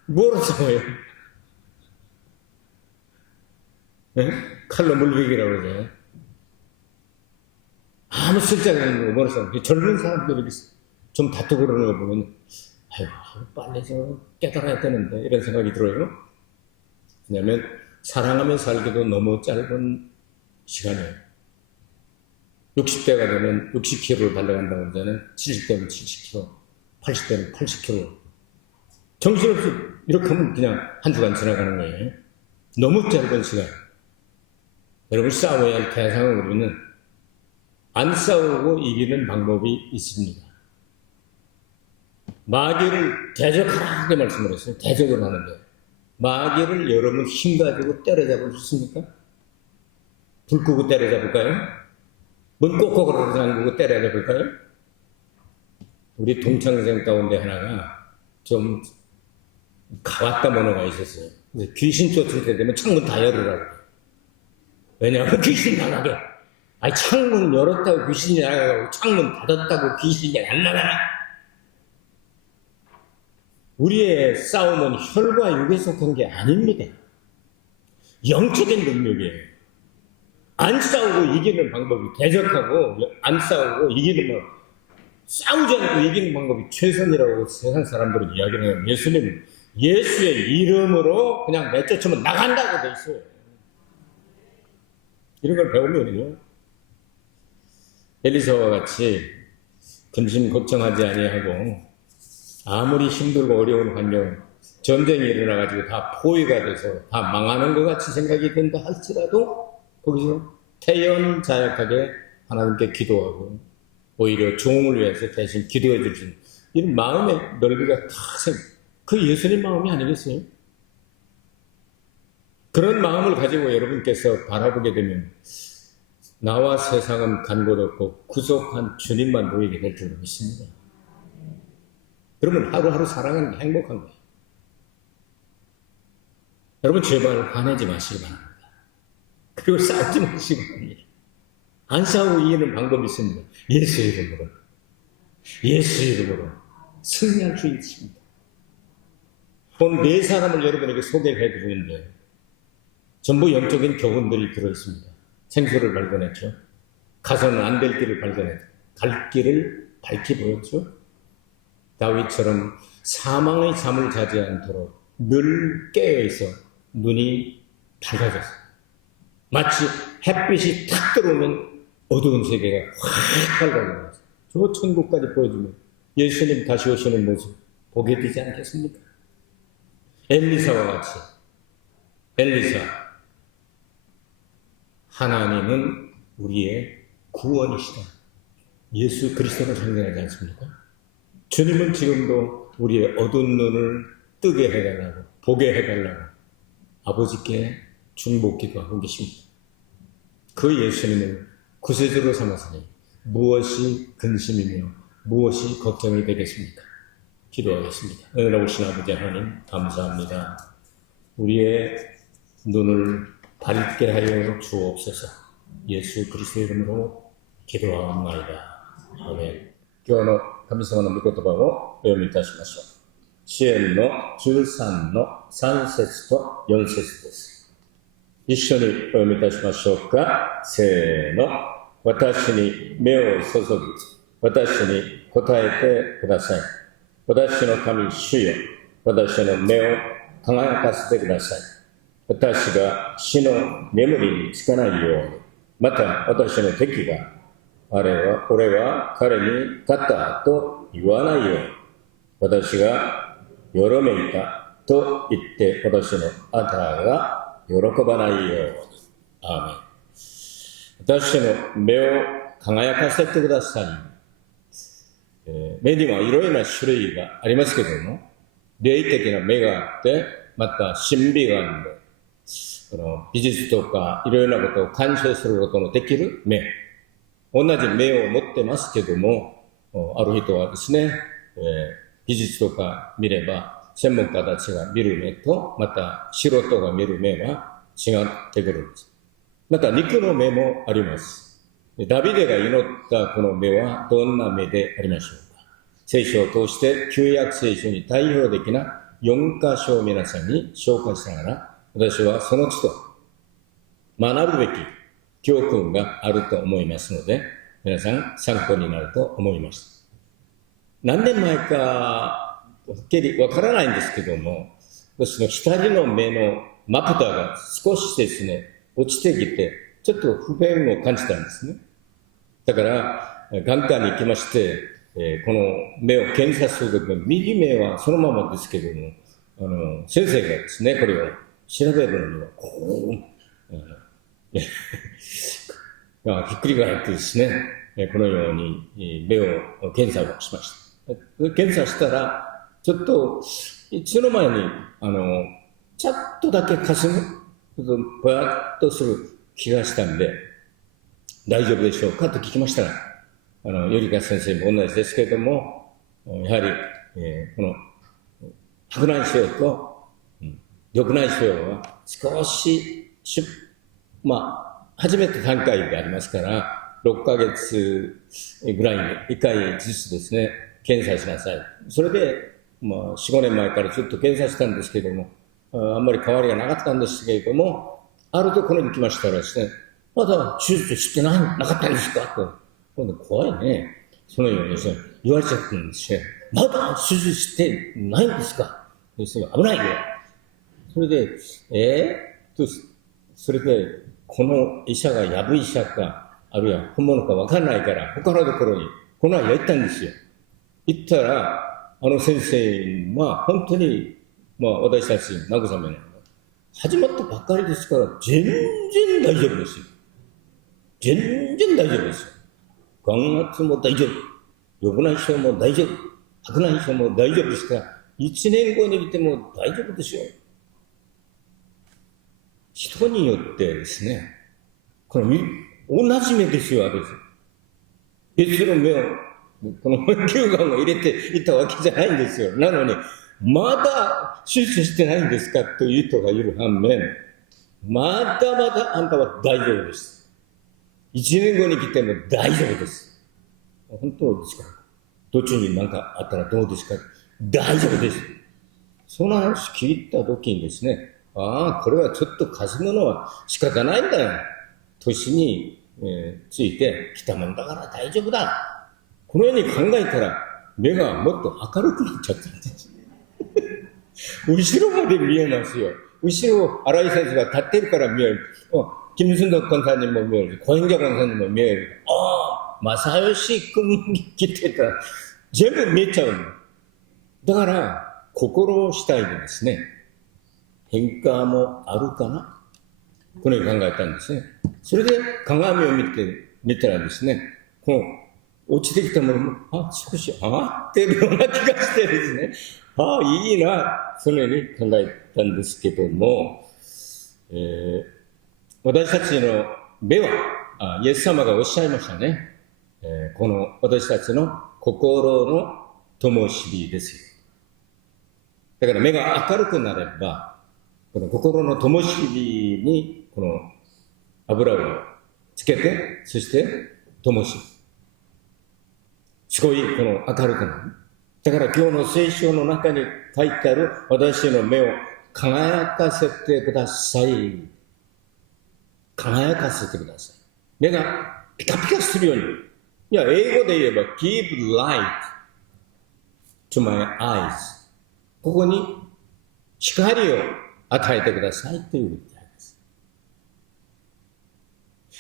뭐로 싸워요? 네? 칼로 물베기라고 그러죠. 아무 쓸데가 없는 거 뭐로 싸워요? 젊은 사람들이 이렇게 좀 다투고 그러는 거 보면 아이고 빨리 좀 깨달아야 되는데 이런 생각이 들어요. 왜냐하면 사랑하며 살기도 너무 짧은 시간이에요. 60대가 되면 60km를 달려간다고 하잖아요. 70대면 70km, 80대면 80km. 정신없이 이렇게 하면 그냥 한 주간 지나가는 거예요. 너무 짧은 시간. 여러분 싸워야 할 대상은 우리는 안 싸우고 이기는 방법이 있습니다. 마귀를 대적하라고 말씀을 했어요. 대적을 하는데 마귀를 여러분 힘가지고 때려잡을 수 있습니까? 불 끄고 때려잡을까요? 문 꽂고 그러지 않고 때려잡을까요? 우리 동창생 가운데 하나가 좀 가왔다 모노가 있었어요. 귀신 쫓을 때 되면 창문 다 열으라고. 왜냐하면 귀신 나가게. 아니 창문 열었다고 귀신이 나가고 창문 닫았다고 귀신이 안 나가나? 우리의 싸움은 혈과 육에 속한 게 아닙니다. 영적인 능력이에요. 안 싸우고 이기는 방법이 대적하고 안 싸우고 이기는 방법. 싸우지 않고 이기는 방법이 최선이라고 세상 사람들은 이야기를 해요. 예수님 예수의 이름으로 그냥 내쫓으면 나간다고 돼 있어요. 이런 걸 배우면요. 엘리사와 같이 근심 걱정하지 아니하고 아무리 힘들고 어려운 환경, 전쟁이 일어나가지고 다 포위가 돼서 다 망하는 것 같이 생각이 든다 할지라도 거기서 태연자약하게 하나님께 기도하고 오히려 종을 위해서 대신 기도해 주신 이런 마음의 넓이가 다 그 예수님 마음이 아니겠어요? 그런 마음을 가지고 여러분께서 바라보게 되면 나와 세상은 간 곳 없고 구속한 주님만 보이게 될 줄 믿습니다. 그러면 하루하루 살아가는 게 행복한 거예요. 여러분 제발 화내지 마시기 바랍니다. 그리고 싸우지 마시기 바랍니다. 안 싸우고 이기는 방법이 있습니다. 예수 이름으로. 예수 이름으로 승리할 수 있습니다. 오늘 네 사람을 여러분에게 소개해 드리는데 전부 영적인 교훈들이 들어있습니다. 생수를 발견했죠. 가서는 안 될 길을 발견했죠. 갈 길을 밝히 보였죠. 다윗처럼 사망의 잠을 자지 않도록 늘 깨어있어 눈이 밝아졌어요. 마치 햇빛이 탁 들어오면 어두운 세계가 확 밝아져요. 저 천국까지 보여주면 예수님 다시 오시는 모습 보게 되지 않겠습니까? 엘리사와 같이 엘리사 하나님은 우리의 구원이시다. 예수 그리스도를 상징하지 않습니까? 주님은 지금도 우리의 어두운 눈을 뜨게 해달라고, 보게 해달라고 아버지께 중보기도하고 계십니다. 그 예수님을 구세주로 삼아서니 무엇이 근심이며 무엇이 걱정이 되겠습니까? 기도하겠습니다. 은혜로우신 아버지 하나님 감사합니다. 우리의 눈을 밝게 하여 주옵소서. 예수 그리스도의 이름으로 기도하옵나이다. 아멘. 今日の神様の御言葉をお読みいたしましょう。支援の13の3節と4節です。一緒にお読みいたしましょうか。せーの。私に目を注ぎ、私に答えてください。私の神主よ、私の目を輝かせてください。私が死の眠りにつかないように、また私の敵が、俺は彼に勝ったと言わないように、私がよろめいたと言って私のあたが喜ばないように。アーメン。私の目を輝かせてください。目にはいろいろな種類がありますけども、霊的な目があって、また神秘があって、美術とかいろいろなことを鑑賞することのできる目。同じ目を持ってますけども、ある人はですね、美術とか見れば、専門家たちが見る目と、また素人が見る目が違ってくるんです。また肉の目もあります。ダビデが祈ったこの目はどんな目でありましょうか。聖書を通して旧約聖書に代表的な4箇所を皆さんに紹介しながら、私はその都度学ぶべき教訓があると思いますので、皆さん参考になると思います。何年前かはっきりわからないんですけども、私の左の目のまぶたが少しですね、落ちてきて、ちょっと不便を感じたんですね。だから、眼科に行きまして、この目を検査するときに、右目はそのままですけども、先生がですね、これを調べるのには、ひっくり返ってですね、このように目を検査をしました。検査したら、ちょっと、いつの前に、ちょっとだけ霞む、ぼやっとする気がしたんで、大丈夫でしょうかと聞きましたら、頼香先生も同じですけれども、やはり、この白内障と、緑内障は少し、初めて段階でありますから、6ヶ月ぐらいに1回ずつですね、検査しなさい。それで、4、5年前からずっと検査したんですけれども、あんまり変わりがなかったんですけれども、あるところに来ましたらですね、まだ手術してなかったんですかと、今度怖いね。そのようにですね、言われちゃったんですよ。まだ手術してないんですかですね、危ないよ。それで、それで、この医者がやぶ医者か、あるいは本物かわかんないから、他のところに、この間行ったんですよ。行ったら、先生は本当に、私たち慰めの始まったばっかりですから、全然大丈夫ですよ。全然大丈夫ですよ。眼圧も大丈夫。緑内障も大丈夫。白内障も大丈夫ですから、1年後に見ても大丈夫ですよ。人によってですね、この同じ目ですよ、別の目を、この乳がんを入れていたわけじゃないんですよ。なのに、まだ手術してないんですかという人がいる反面、まだまだあんたは大丈夫です。1年後に来ても大丈夫です。本当ですか？途中に何かあったらどうですか？大丈夫です。その話聞いた時にですね、これはちょっと稼ぐのは仕方ないんだよ。年に、ついてきたもんだから大丈夫だ。このように考えたら、目がもっと明るくなっちゃったんです。後ろまで見えますよ。後ろ、新井先生が立ってるから見える。金正恩さんにも見える。小円寺さんにも見える。正義君来てたら、全部見えちゃうの。だから、心次第でですね、変化もあるかな、このように考えたんですね。それで鏡を見て見たらですね、この落ちてきたものも、少し、っていうような気がしてですね、いいな、そのように考えたんですけども、私たちの目は、イエス様がおっしゃいましたね。この私たちの心の灯火ですよ。だから目が明るくなれば、この心の灯火にこの油をつけて、そして灯火。すごいこの明るくなる。だから今日の聖書の中に書いてある私の目を輝かせてください。輝かせてください。目がピカピカするように。いや、英語で言えば give light to my eyes。ここに光を与えてくださいということです。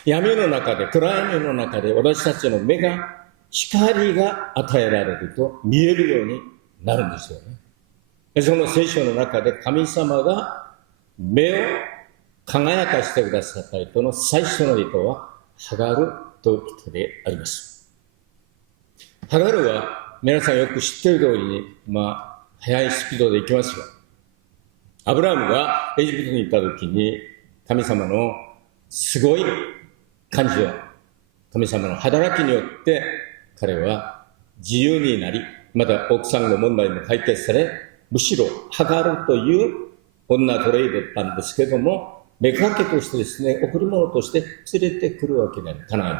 闇の中で、暗闇の中で私たちの目が光が与えられると見えるようになるんですよね。その聖書の中で神様が目を輝かせてくださった人の最初の人はハガルという人であります。ハガルは皆さんよく知っている通りに、速いスピードで行きますよ。アブラハムがエジプトに行った時に神様のすごい感じを、神様の働きによって彼は自由になり、また奥さんの問題も解決され、むしろハガルという女奴隷だったんですけども、妾としてですね、贈り物として連れてくるわけなんです、カナン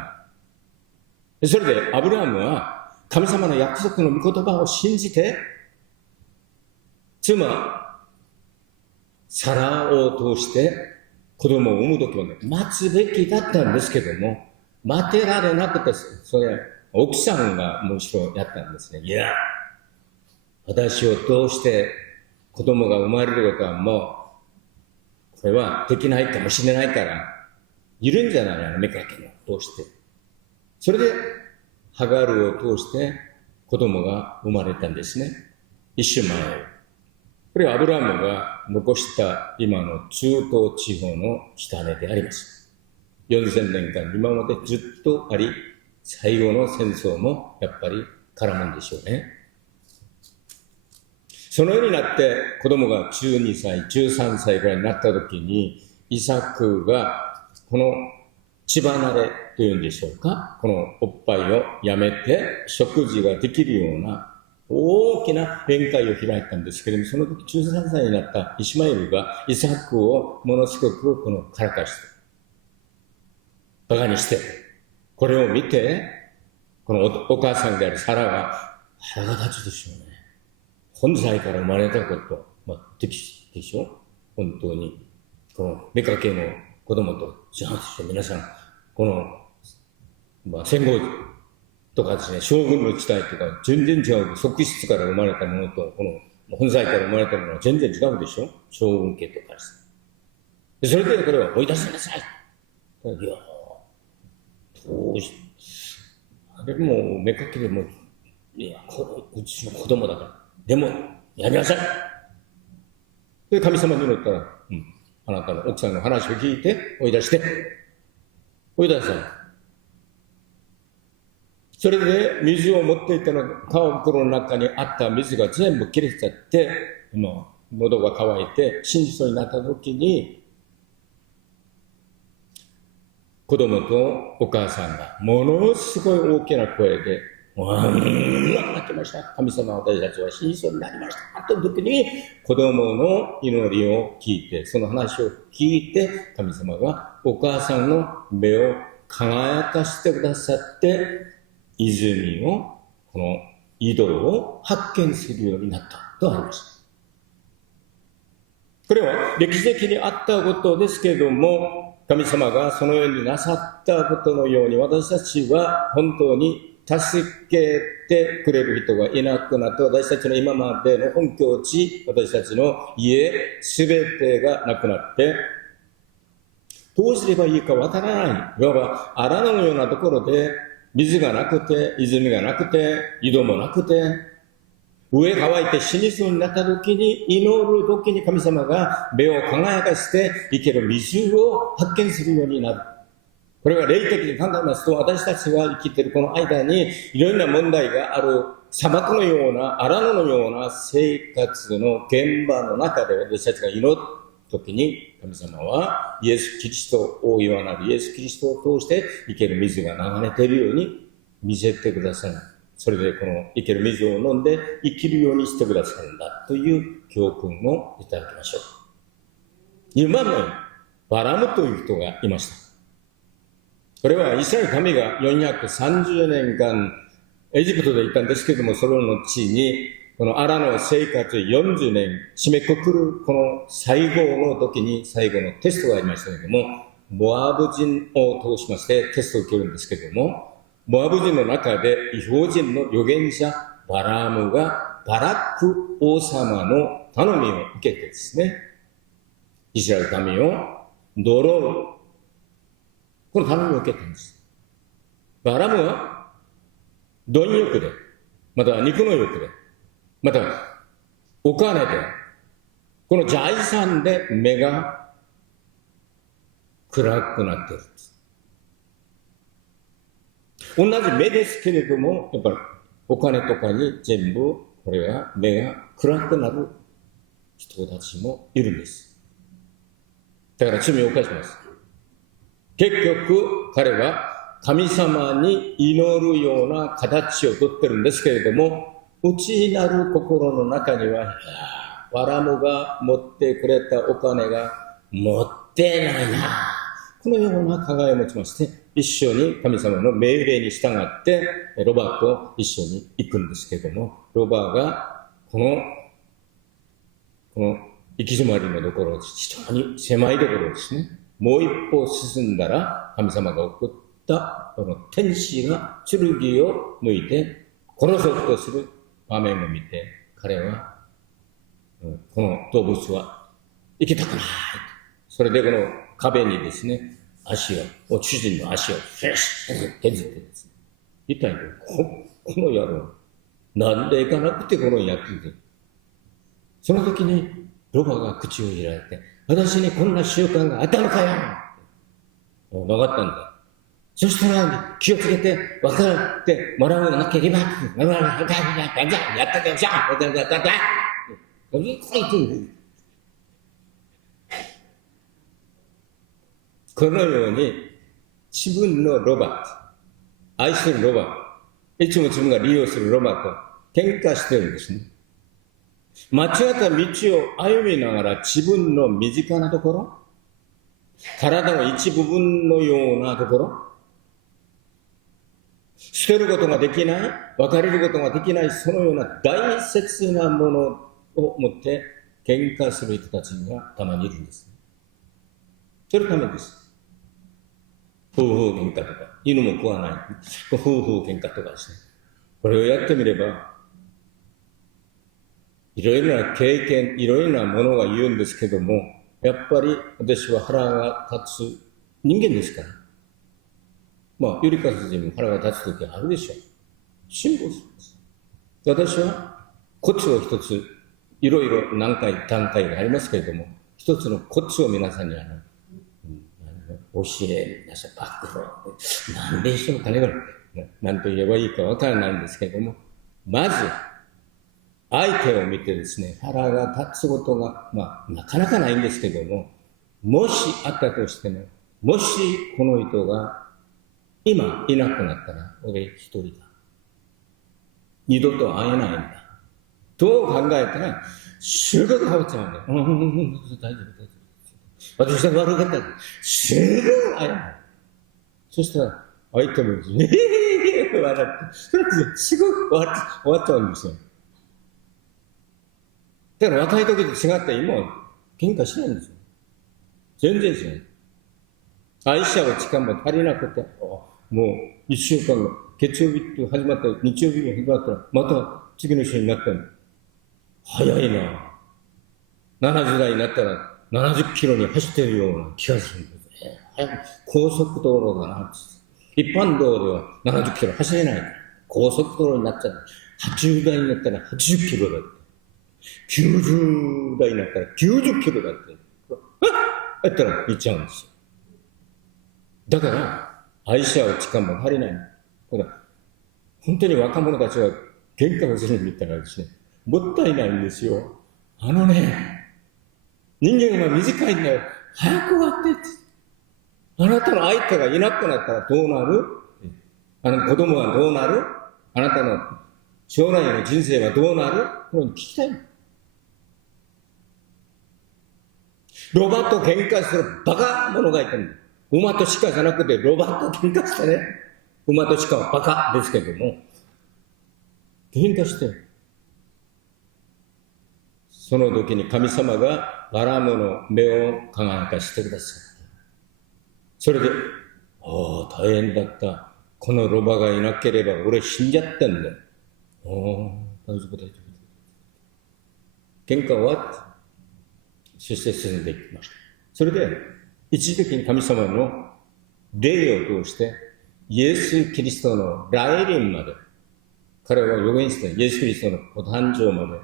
に。それでアブラハムは神様の約束の御言葉を信じて、妻サラを通して子供を産む時を待つべきだったんですけども、待てられなくて、それ奥さんがむしろやったんですね。いや、私を通して子供が生まれることはもう、これはできないかもしれないから、いるんじゃないの、妾を通して。それで、ハガルを通して子供が生まれたんですね。イシュマエル。これはアブラハムが残した今の中東地方の下根であります。4000年間今までずっとあり、最後の戦争もやっぱり絡むんでしょうね。そのようになって子供が12歳、13歳ぐらいになった時に、イサクがこの血離れというんでしょうか、このおっぱいをやめて食事ができるような大きな宴会を開いたんですけれども、その時13歳になったイシュマエルがイサクをものすごくこのからかして、バカにして、これを見て、このお母さんであるサラが腹が立つでしょうね。本罪から生まれたこと、でしょ本当に。この妾の子供と違うでしょ皆さん。この、戦後とかですね、将軍の時代とか全然違う。側室から生まれたものと、この本罪から生まれたものは全然違うでしょ将軍家とかです。それでこれは追い出しなさい。いや、どうし、あれも妾でも、いや、うちの子供だから。でも、やりなさい。で、神様に祈ったら、あなたの奥さんの話を聞いて、追い出して、追い出さい。それで、水を持っていたの、川袋の中にあった水が全部切れちゃって、もう、喉が渇いて、死にそうになった時に、子供とお母さんが、ものすごい大きな声で、泣きました。神様、私たちは死にそうになりました。という時に、子供の祈りを聞いて、その話を聞いて、神様がお母さんの目を輝かせてくださって、泉を、この井戸を発見するようになったとありました。これは歴史的にあったことですけれども、神様がそのようになさったことのように、私たちは本当に助けてくれる人がいなくなって、私たちの今までの本拠地、私たちの家、すべてがなくなって、どうすればいいかわからない。いわば荒野のようなところで、水がなくて、泉がなくて、井戸もなくて、上乾いて死にそうになった時に、祈る時に神様が目を輝かせて生ける水を発見するようになる。これは霊的に考えますと、私たちが生きているこの間にいろんな問題がある砂漠のような、荒野のような生活の現場の中で私たちが祈るときに、神様はイエス・キリストを言わなるイエス・キリストを通して生ける水が流れているように見せてくださる。それでこの生ける水を飲んで生きるようにしてくださるんだという教訓をいただきましょう。今もバラムという人がいました。これはイスラエル民が430年間エジプトでいたんですけれども、その後にこのアラの生活40年締めくくるこの最後の時に最後のテストがありましたけれども、モアブ人を通しましてテストを受けるんですけれども、モアブ人の中で異邦人の預言者バラームがバラック王様の頼みを受けてですね、イスラエル民を呪う、この頼みを受けたんです。バラムは貪欲で、または肉の欲で、またはお金で、この財産で目が暗くなっているんです。同じ目ですけれども、やっぱりお金とかに全部これが目が暗くなる人たちもいるんです。だから罪を犯します。結局彼は神様に祈るような形をとってるんですけれども、内なる心の中には、バラムが持ってくれたお金が持ってないな、このような考えを持ちまして、一緒に神様の命令に従ってロバと一緒に行くんですけれども、ロバがこの行き詰まりのところ、非常に狭いところですね、もう一歩進んだら神様が送ったこの天使が剣を抜いて殺そうとする場面を見て、彼はこの動物は生きたくない、それでこの壁にですね、主人の足をフェッシュ削ってですね、一体この野郎なんで行かなくてこの役で、その時にロバが口を開いて、私にこんな習慣があったのかよ、分かったんだ。そしたら気をつけて分かってもらわなければ、やったけどじゃあこのように自分のロバ、愛するロバ、いつも自分が利用するロバと喧嘩してるんですね。間違った道を歩みながら自分の身近なところ、体の一部分のようなところ、捨てることができない、別れることができない、そのような大切なものを持って喧嘩する人たちがたまにいるんです。そのためです。夫婦喧嘩とか、犬も食わない夫婦喧嘩とかですね、これをやってみれば、いろいろな経験、いろいろなものが言うんですけども、やっぱり私は腹が立つ人間ですから。まあ、ゆりかさんにも腹が立つ時あるでしょう。辛抱するんです。私はコツを一つ、いろいろ段階がありますけれども、一つのコツを皆さんに教えなさい。バックロー。なんでしょうかね、これ。何と言えばいいかわからないんですけれども、まず、相手を見てですね、腹が立つことが、なかなかないんですけども、もしあったとしても、もしこの人が今いなくなったら、俺一人だ。二度と会えないんだ。と考えたら、すぐ変わっちゃうんだよ。大丈夫、大丈夫。私が悪かった。すぐ会えない。そしたら、相手も、笑って、それってすぐ終わっちゃうんですよ。だから若い時と違って今は喧嘩しないんですよ。全然しない。愛車を時間も足りなくて、もう一週間の月曜日と始まったら、日曜日が始まったら、また次の週になったの。早いな。70代になったら70キロに走っているような気がするんですね。高速道路だな。一般道では70キロ走れない。高速道路になっちゃう。80代になったら80キロだって。90代になったら90キロだって。やったら行っちゃうんですよ。だから、愛し合う時間も足りない。ただ、本当に若者たちが喧嘩をするのを見たらですね、もったいないんですよ。人間は短いんだよ。早く終わってって。あなたの相手がいなくなったらどうなる？あの子供はどうなる？あなたの将来の人生はどうなる？これに聞きたい。ロバと喧嘩するバカ者がいたんだ。馬と鹿じゃなくてロバと喧嘩してね。馬と鹿はバカですけども。喧嘩して。その時に神様がバラムの目を輝かしてください。それで、大変だった。このロバがいなければ俺死んじゃったんだ。大丈夫。喧嘩終わって、そして進んでいきました。それで、一時的に神様の霊を通して、イエス・キリストの来臨まで、彼は予言して、イエス・キリストのお誕生まで、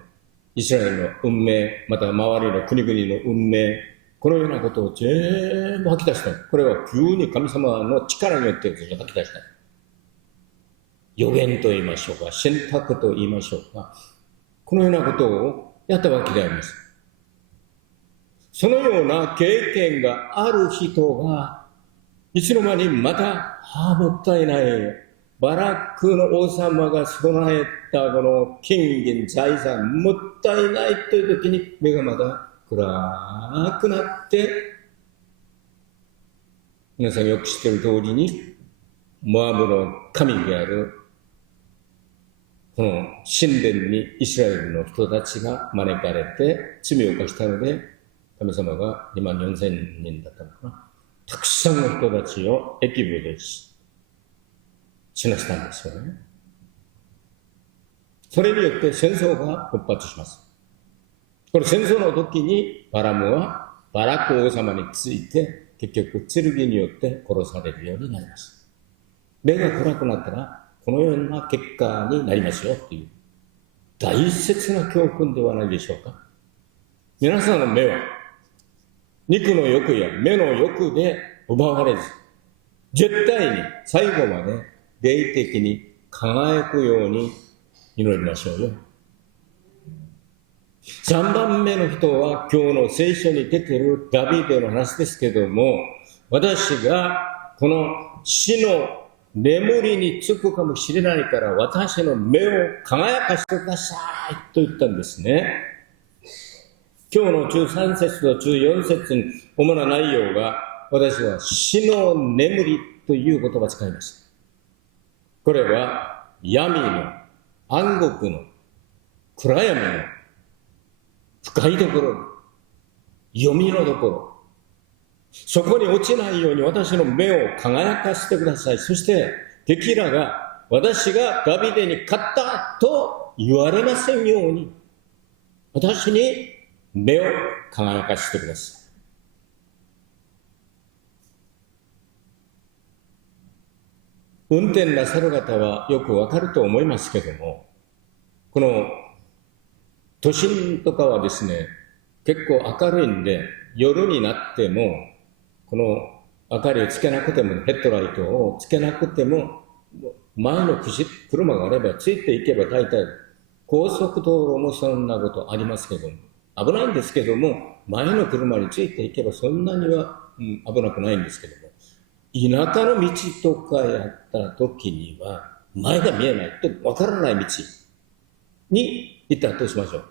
イスラエルの運命、また周りの国々の運命、このようなことを全部吐き出した。これは急に神様の力によって吐き出した。予言と言いましょうか、選択と言いましょうか。このようなことをやったわけであります。そのような経験がある人が、いつの間にまた、もったいない。バラクの王様が備えたこの金銀財産、もったいないという時に目がまた暗くなって、皆さんよく知っている通りに、モアブの神である、この神殿にイスラエルの人たちが招かれて罪を犯したので、神様が2万4000人だったのかな。たくさんの人たちを疫病で死なせたんですよね。それによって戦争が勃発します。これ戦争の時にバラムはバラク王様について結局剣によって殺されるようになります。目が暗くなったらこのような結果になりますよという大切な教訓ではないでしょうか。皆さんの目は肉の欲や目の欲で奪われず、絶対に最後まで霊的に輝くように祈りましょうよ。3番目の人は今日の聖書に出ているダビデの話ですけども、私がこの死の眠りにつくかもしれないから私の目を輝かせてくださいと言ったんですね。今日の13節と14節に主な内容が、私は死の眠りという言葉を使いました。これは闇の暗黒の暗闇の深いところ、読みのところ、そこに落ちないように私の目を輝かせてください。そして敵らが私がダビデに勝ったと言われませんように、私に目を輝かせてください。運転なさる方はよくわかると思いますけども、この都心とかはですね、結構明るいんで、夜になっても、この明かりをつけなくても、ヘッドライトをつけなくても、前の車があればついていけば大体、高速道路もそんなことありますけども、危ないんですけども、前の車についていけばそんなには、危なくないんですけども、田舎の道とかやった時には、前が見えないとわからない道に行ったらどうしましょう。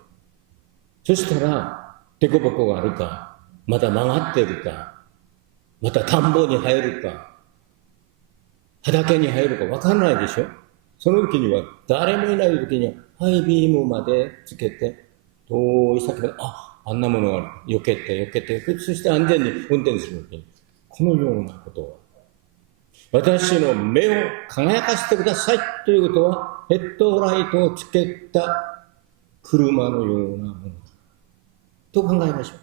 そしたら、凸凹があるか、また曲がっているか、また田んぼに入るか、畑に入るかわからないでしょ。その時には、誰もいない時には、ハイビームまでつけて、遠い先まで、あんなものが避けて、そして安全に運転する時に、このようなことは、私の目を輝かせてくださいということは、ヘッドライトをつけた車のようなものと考えましょう。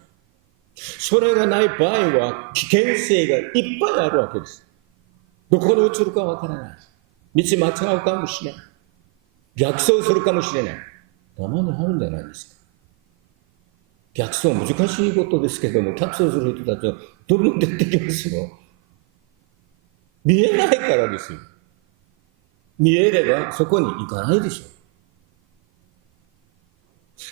それがない場合は危険性がいっぱいあるわけです。どこに移るかわからない。道間違うかもしれない。逆走するかもしれない。たまにあるんじゃないですか。逆走難しいことですけども、逆走する人たちはどんどん出てきますよ。見えないからですよ。見えればそこに行かないでしょ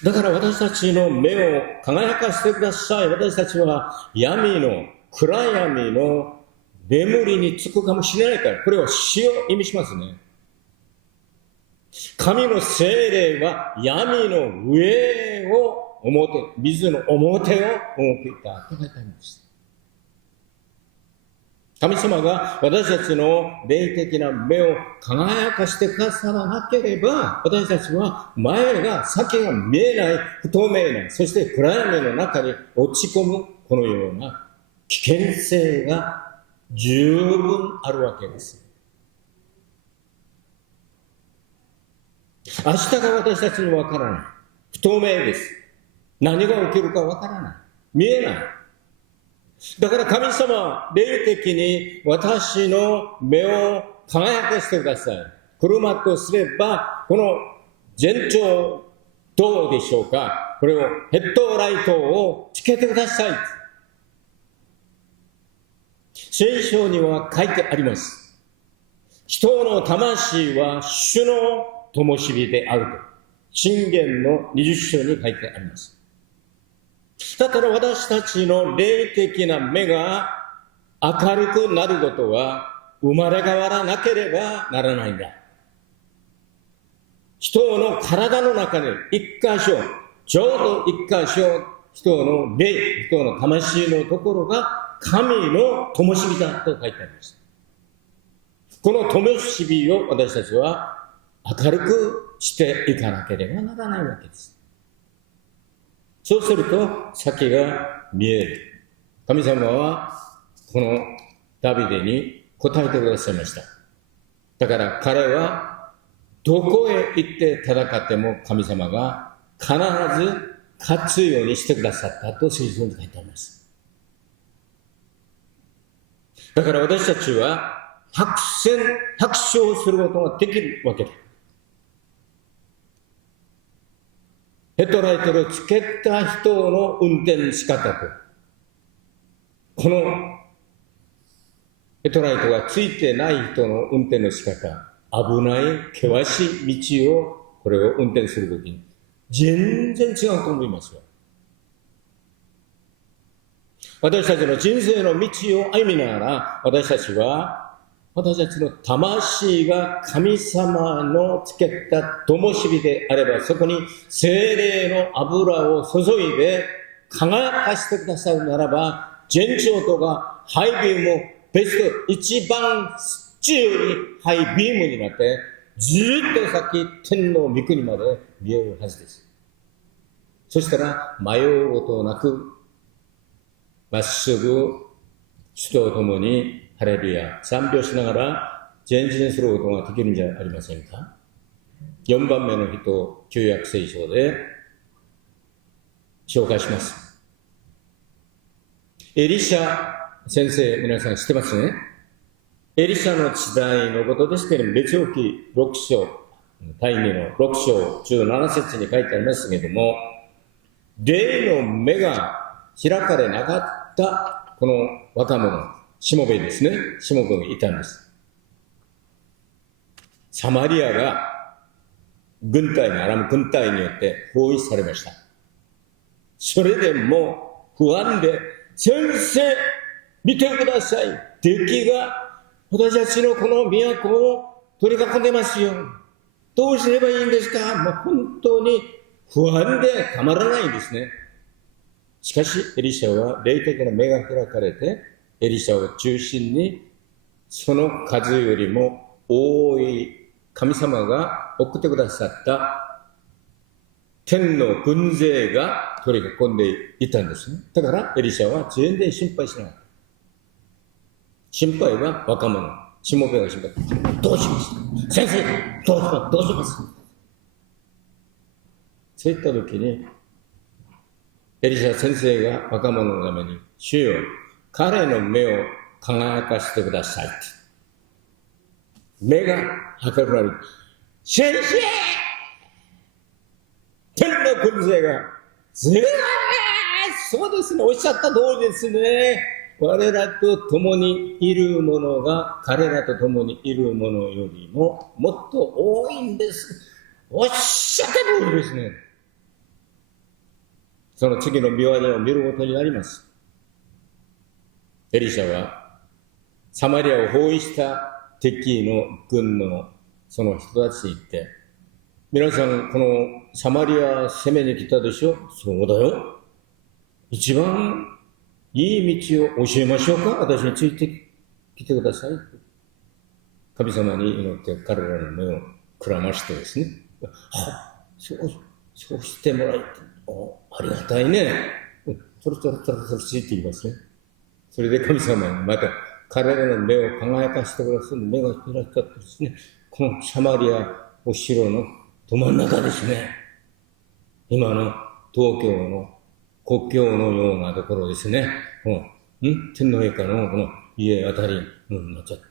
う。だから私たちの目を輝かせてください。私たちは闇の、暗闇の眠りにつくかもしれないから、これは死を意味しますね。神の聖霊は闇の上を水の表を赴いたと書いてあります。神様が私たちの霊的な目を輝かしてくださらなければ、私たちは先が見えない、不透明な、そして暗闇の中に落ち込む、このような危険性が十分あるわけです。明日が私たちにわからない。不透明です。何が起きるかわからない。見えない。だから神様は霊的に私の目を輝かせてください。車とすれば、この前兆どうでしょうか。これをヘッドライトをつけてください。聖書には書いてあります。人の魂は主の灯火であると。箴言の20章に書いてあります。だから私たちの霊的な目が明るくなることは生まれ変わらなければならないんだ。人の体の中に一箇所、ちょうど一箇所、人の霊、人の魂のところが神の灯火だと書いてあります。この灯火を私たちは明るくしていかなければならないわけです。そうすると先が見える。神様はこのダビデに答えてくださいました。だから彼はどこへ行って戦っても神様が必ず勝つようにしてくださったと聖書に書いてあります。だから私たちは白勝することができるわけだ。ヘッドライトをつけた人の運転の仕方と、このヘッドライトがついてない人の運転の仕方、危ない険しい道を、これを運転するときに、全然違うと思いますよ。私たちの人生の道を歩みながら、私たちの魂が神様のつけた灯火であれば、そこに聖霊の油を注いで輝かせてくださるならば、前兆とかハイビーム、ベスト一番強いハイビームになって、ずっと先天の御国まで見えるはずです。そしたら迷うことなく、まっすぐ主と共にハレルヤ、賛美をしながら前進することができるんじゃありませんか。4番目の人、旧約聖書で紹介します。エリシャ先生、皆さん知ってますね。エリシャの時代のことですけれども、列王記6章、第2の6章17節に書いてありますけれども、霊の目が開かれなかったこの若者、しもべですね。しもべがいたんです。サマリアがアラム軍隊によって包囲されました。それでも不安で、先生、見てください。敵が私たちのこの都を取り囲んでますよ。どうすればいいんですか。もう本当に不安でたまらないんですね。しかし、エリシャは霊的な目が開かれて、エリシャを中心に、その数よりも多い神様が送ってくださった天の軍勢が取り囲んでいたんですね。だからエリシャは全然心配しなかった。心配は若者、しもべが心配。どうします先生、どうしますそういった時に、エリシャ先生が若者のために、主よ、彼の目を輝かせてください。目が明るくなる。先生、天の軍勢が、そうですね、おっしゃった通りですね。我らと共にいるものが彼らと共にいるものよりももっと多いんです。おっしゃる通りですね。その次の御業を見ることになります。エリシャはサマリアを包囲した敵の軍のその人たちに言って、皆さんこのサマリア攻めに来たでしょ。そうだよ。一番いい道を教えましょうか。私についてきてください。神様に祈って彼らの目をくらましてですね。そうしてもらえて、ありがたいね。そろついていきますね。それで神様にまた彼らの目を輝かしてくださる目が開かってですね、このサマリアお城のど真ん中ですね。今の東京の国境のようなところですね。天皇陛下のこの家あたりになっちゃった。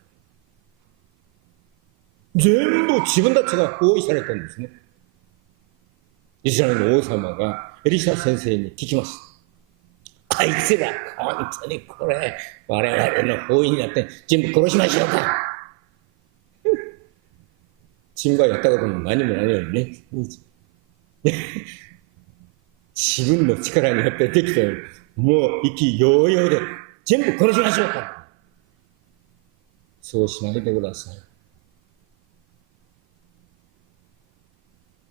全部自分たちが包囲されたんですね。イスラエルの王様がエリシャ先生に聞きます。あいつら、本当にこれ、我々の包囲になって全部殺しましょうか。自分がやったことも何もないようにね。自分の力によってできたように、もう意気揚々で全部殺しましょうか。そうしないでください。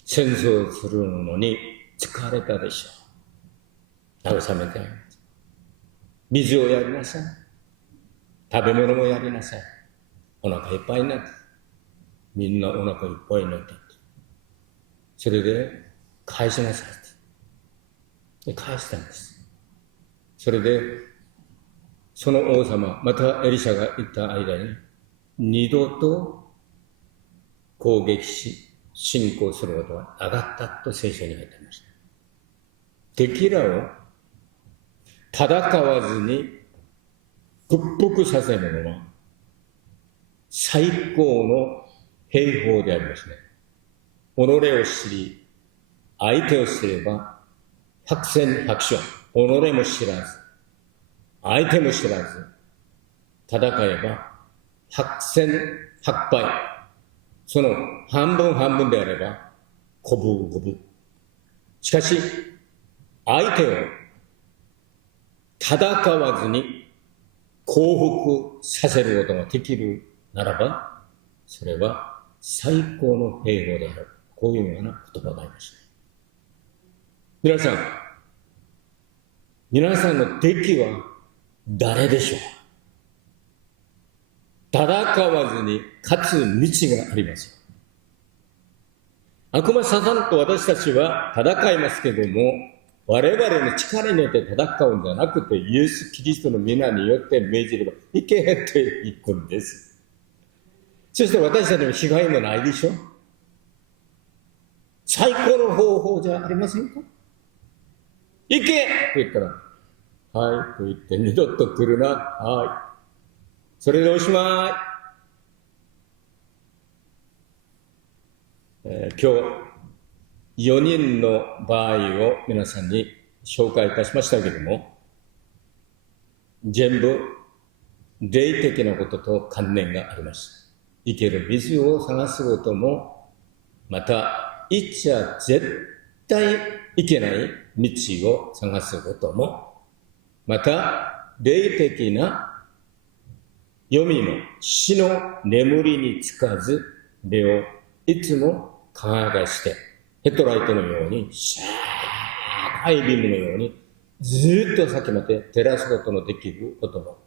戦争するのに疲れたでしょう。慰めてあげます。水をやりなさい。食べ物もやりなさい。お腹いっぱいになって。みんなお腹いっぱいになった。それで返しなさいって。で返したんです。それでその王様、またエリシャが言った間に二度と攻撃し侵攻することはなかったと聖書に書いてありました。敵らを戦わずに屈服させるのは最高の兵法でありますね。己を知り、相手を知れば百戦百勝。己も知らず、相手も知らず、戦えば百戦百敗。その半分半分であれば五分五分。しかし、相手を戦わずに降伏させることができるならば、それは最高の兵法である。こういうような言葉がありました。皆さんの敵は誰でしょうか。戦わずに勝つ道がありますよ。悪魔サタンと私たちは戦いますけども、我々の力によって戦うんじゃなくて、イエス・キリストの皆によって命じればいけていくんです。そして私たちの被害もないでしょ。最高の方法じゃありませんか。行けと言ったら、はいと言って二度と来るな。はい。それでおしまい。今日4人の場合を皆さんに紹介いたしましたけれども、全部霊的なことと関連があります。生ける水を探すことも、また行っちゃ絶対いけない道を探すことも、また霊的な読みも死の眠りにつかず、霊をいつも輝かして、ヘッドライトのように、シャーハイビームのように、ずっと先まで照らすことのできることも。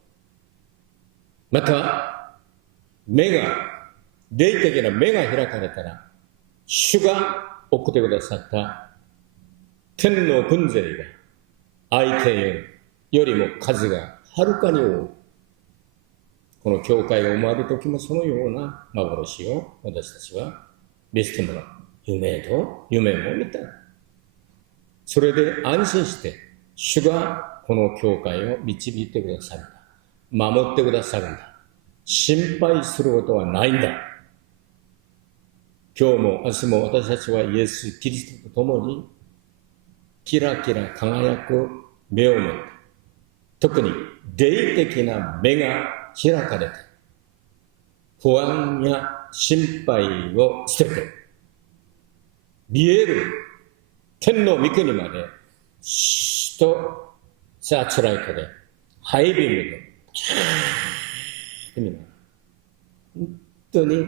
また、霊的な目が開かれたら、主が送ってくださった天の軍勢が相手よりも数がはるかに多い。この教会が生まれる時もそのような幻を私たちは見せてもらう。夢も見た。それで安心して、主がこの教会を導いてくださるんだ。守ってくださるんだ。心配することはないんだ。今日も明日も私たちはイエス・キリストと共にキラキラ輝く目を持って、特に霊的な目が開かれて、不安や心配を捨てて、見える天の御国まで、シュッとサーチライトで、ハイビームで、本当に、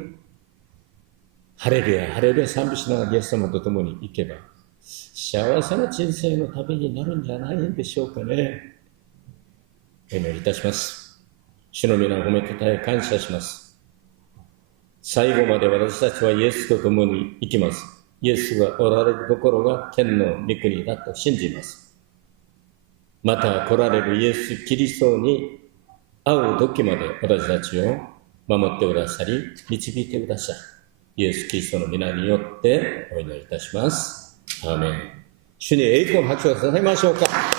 ハレルヤ、ハレルヤ賛美しながらイエス様と共に行けば、幸せな人生の旅になるんじゃないんでしょうかね。お祈りいたします。主の皆を褒めたたえ感謝します。最後まで私たちはイエスと共に生きます。イエスがおられるところが天の御国だと信じます。また来られるイエス・キリストに会う時まで私たちを守ってくださり、導いてください。イエス・キリストの皆によってお祈りいたします。アーメン。主に栄光の拍手を捧げましょうか。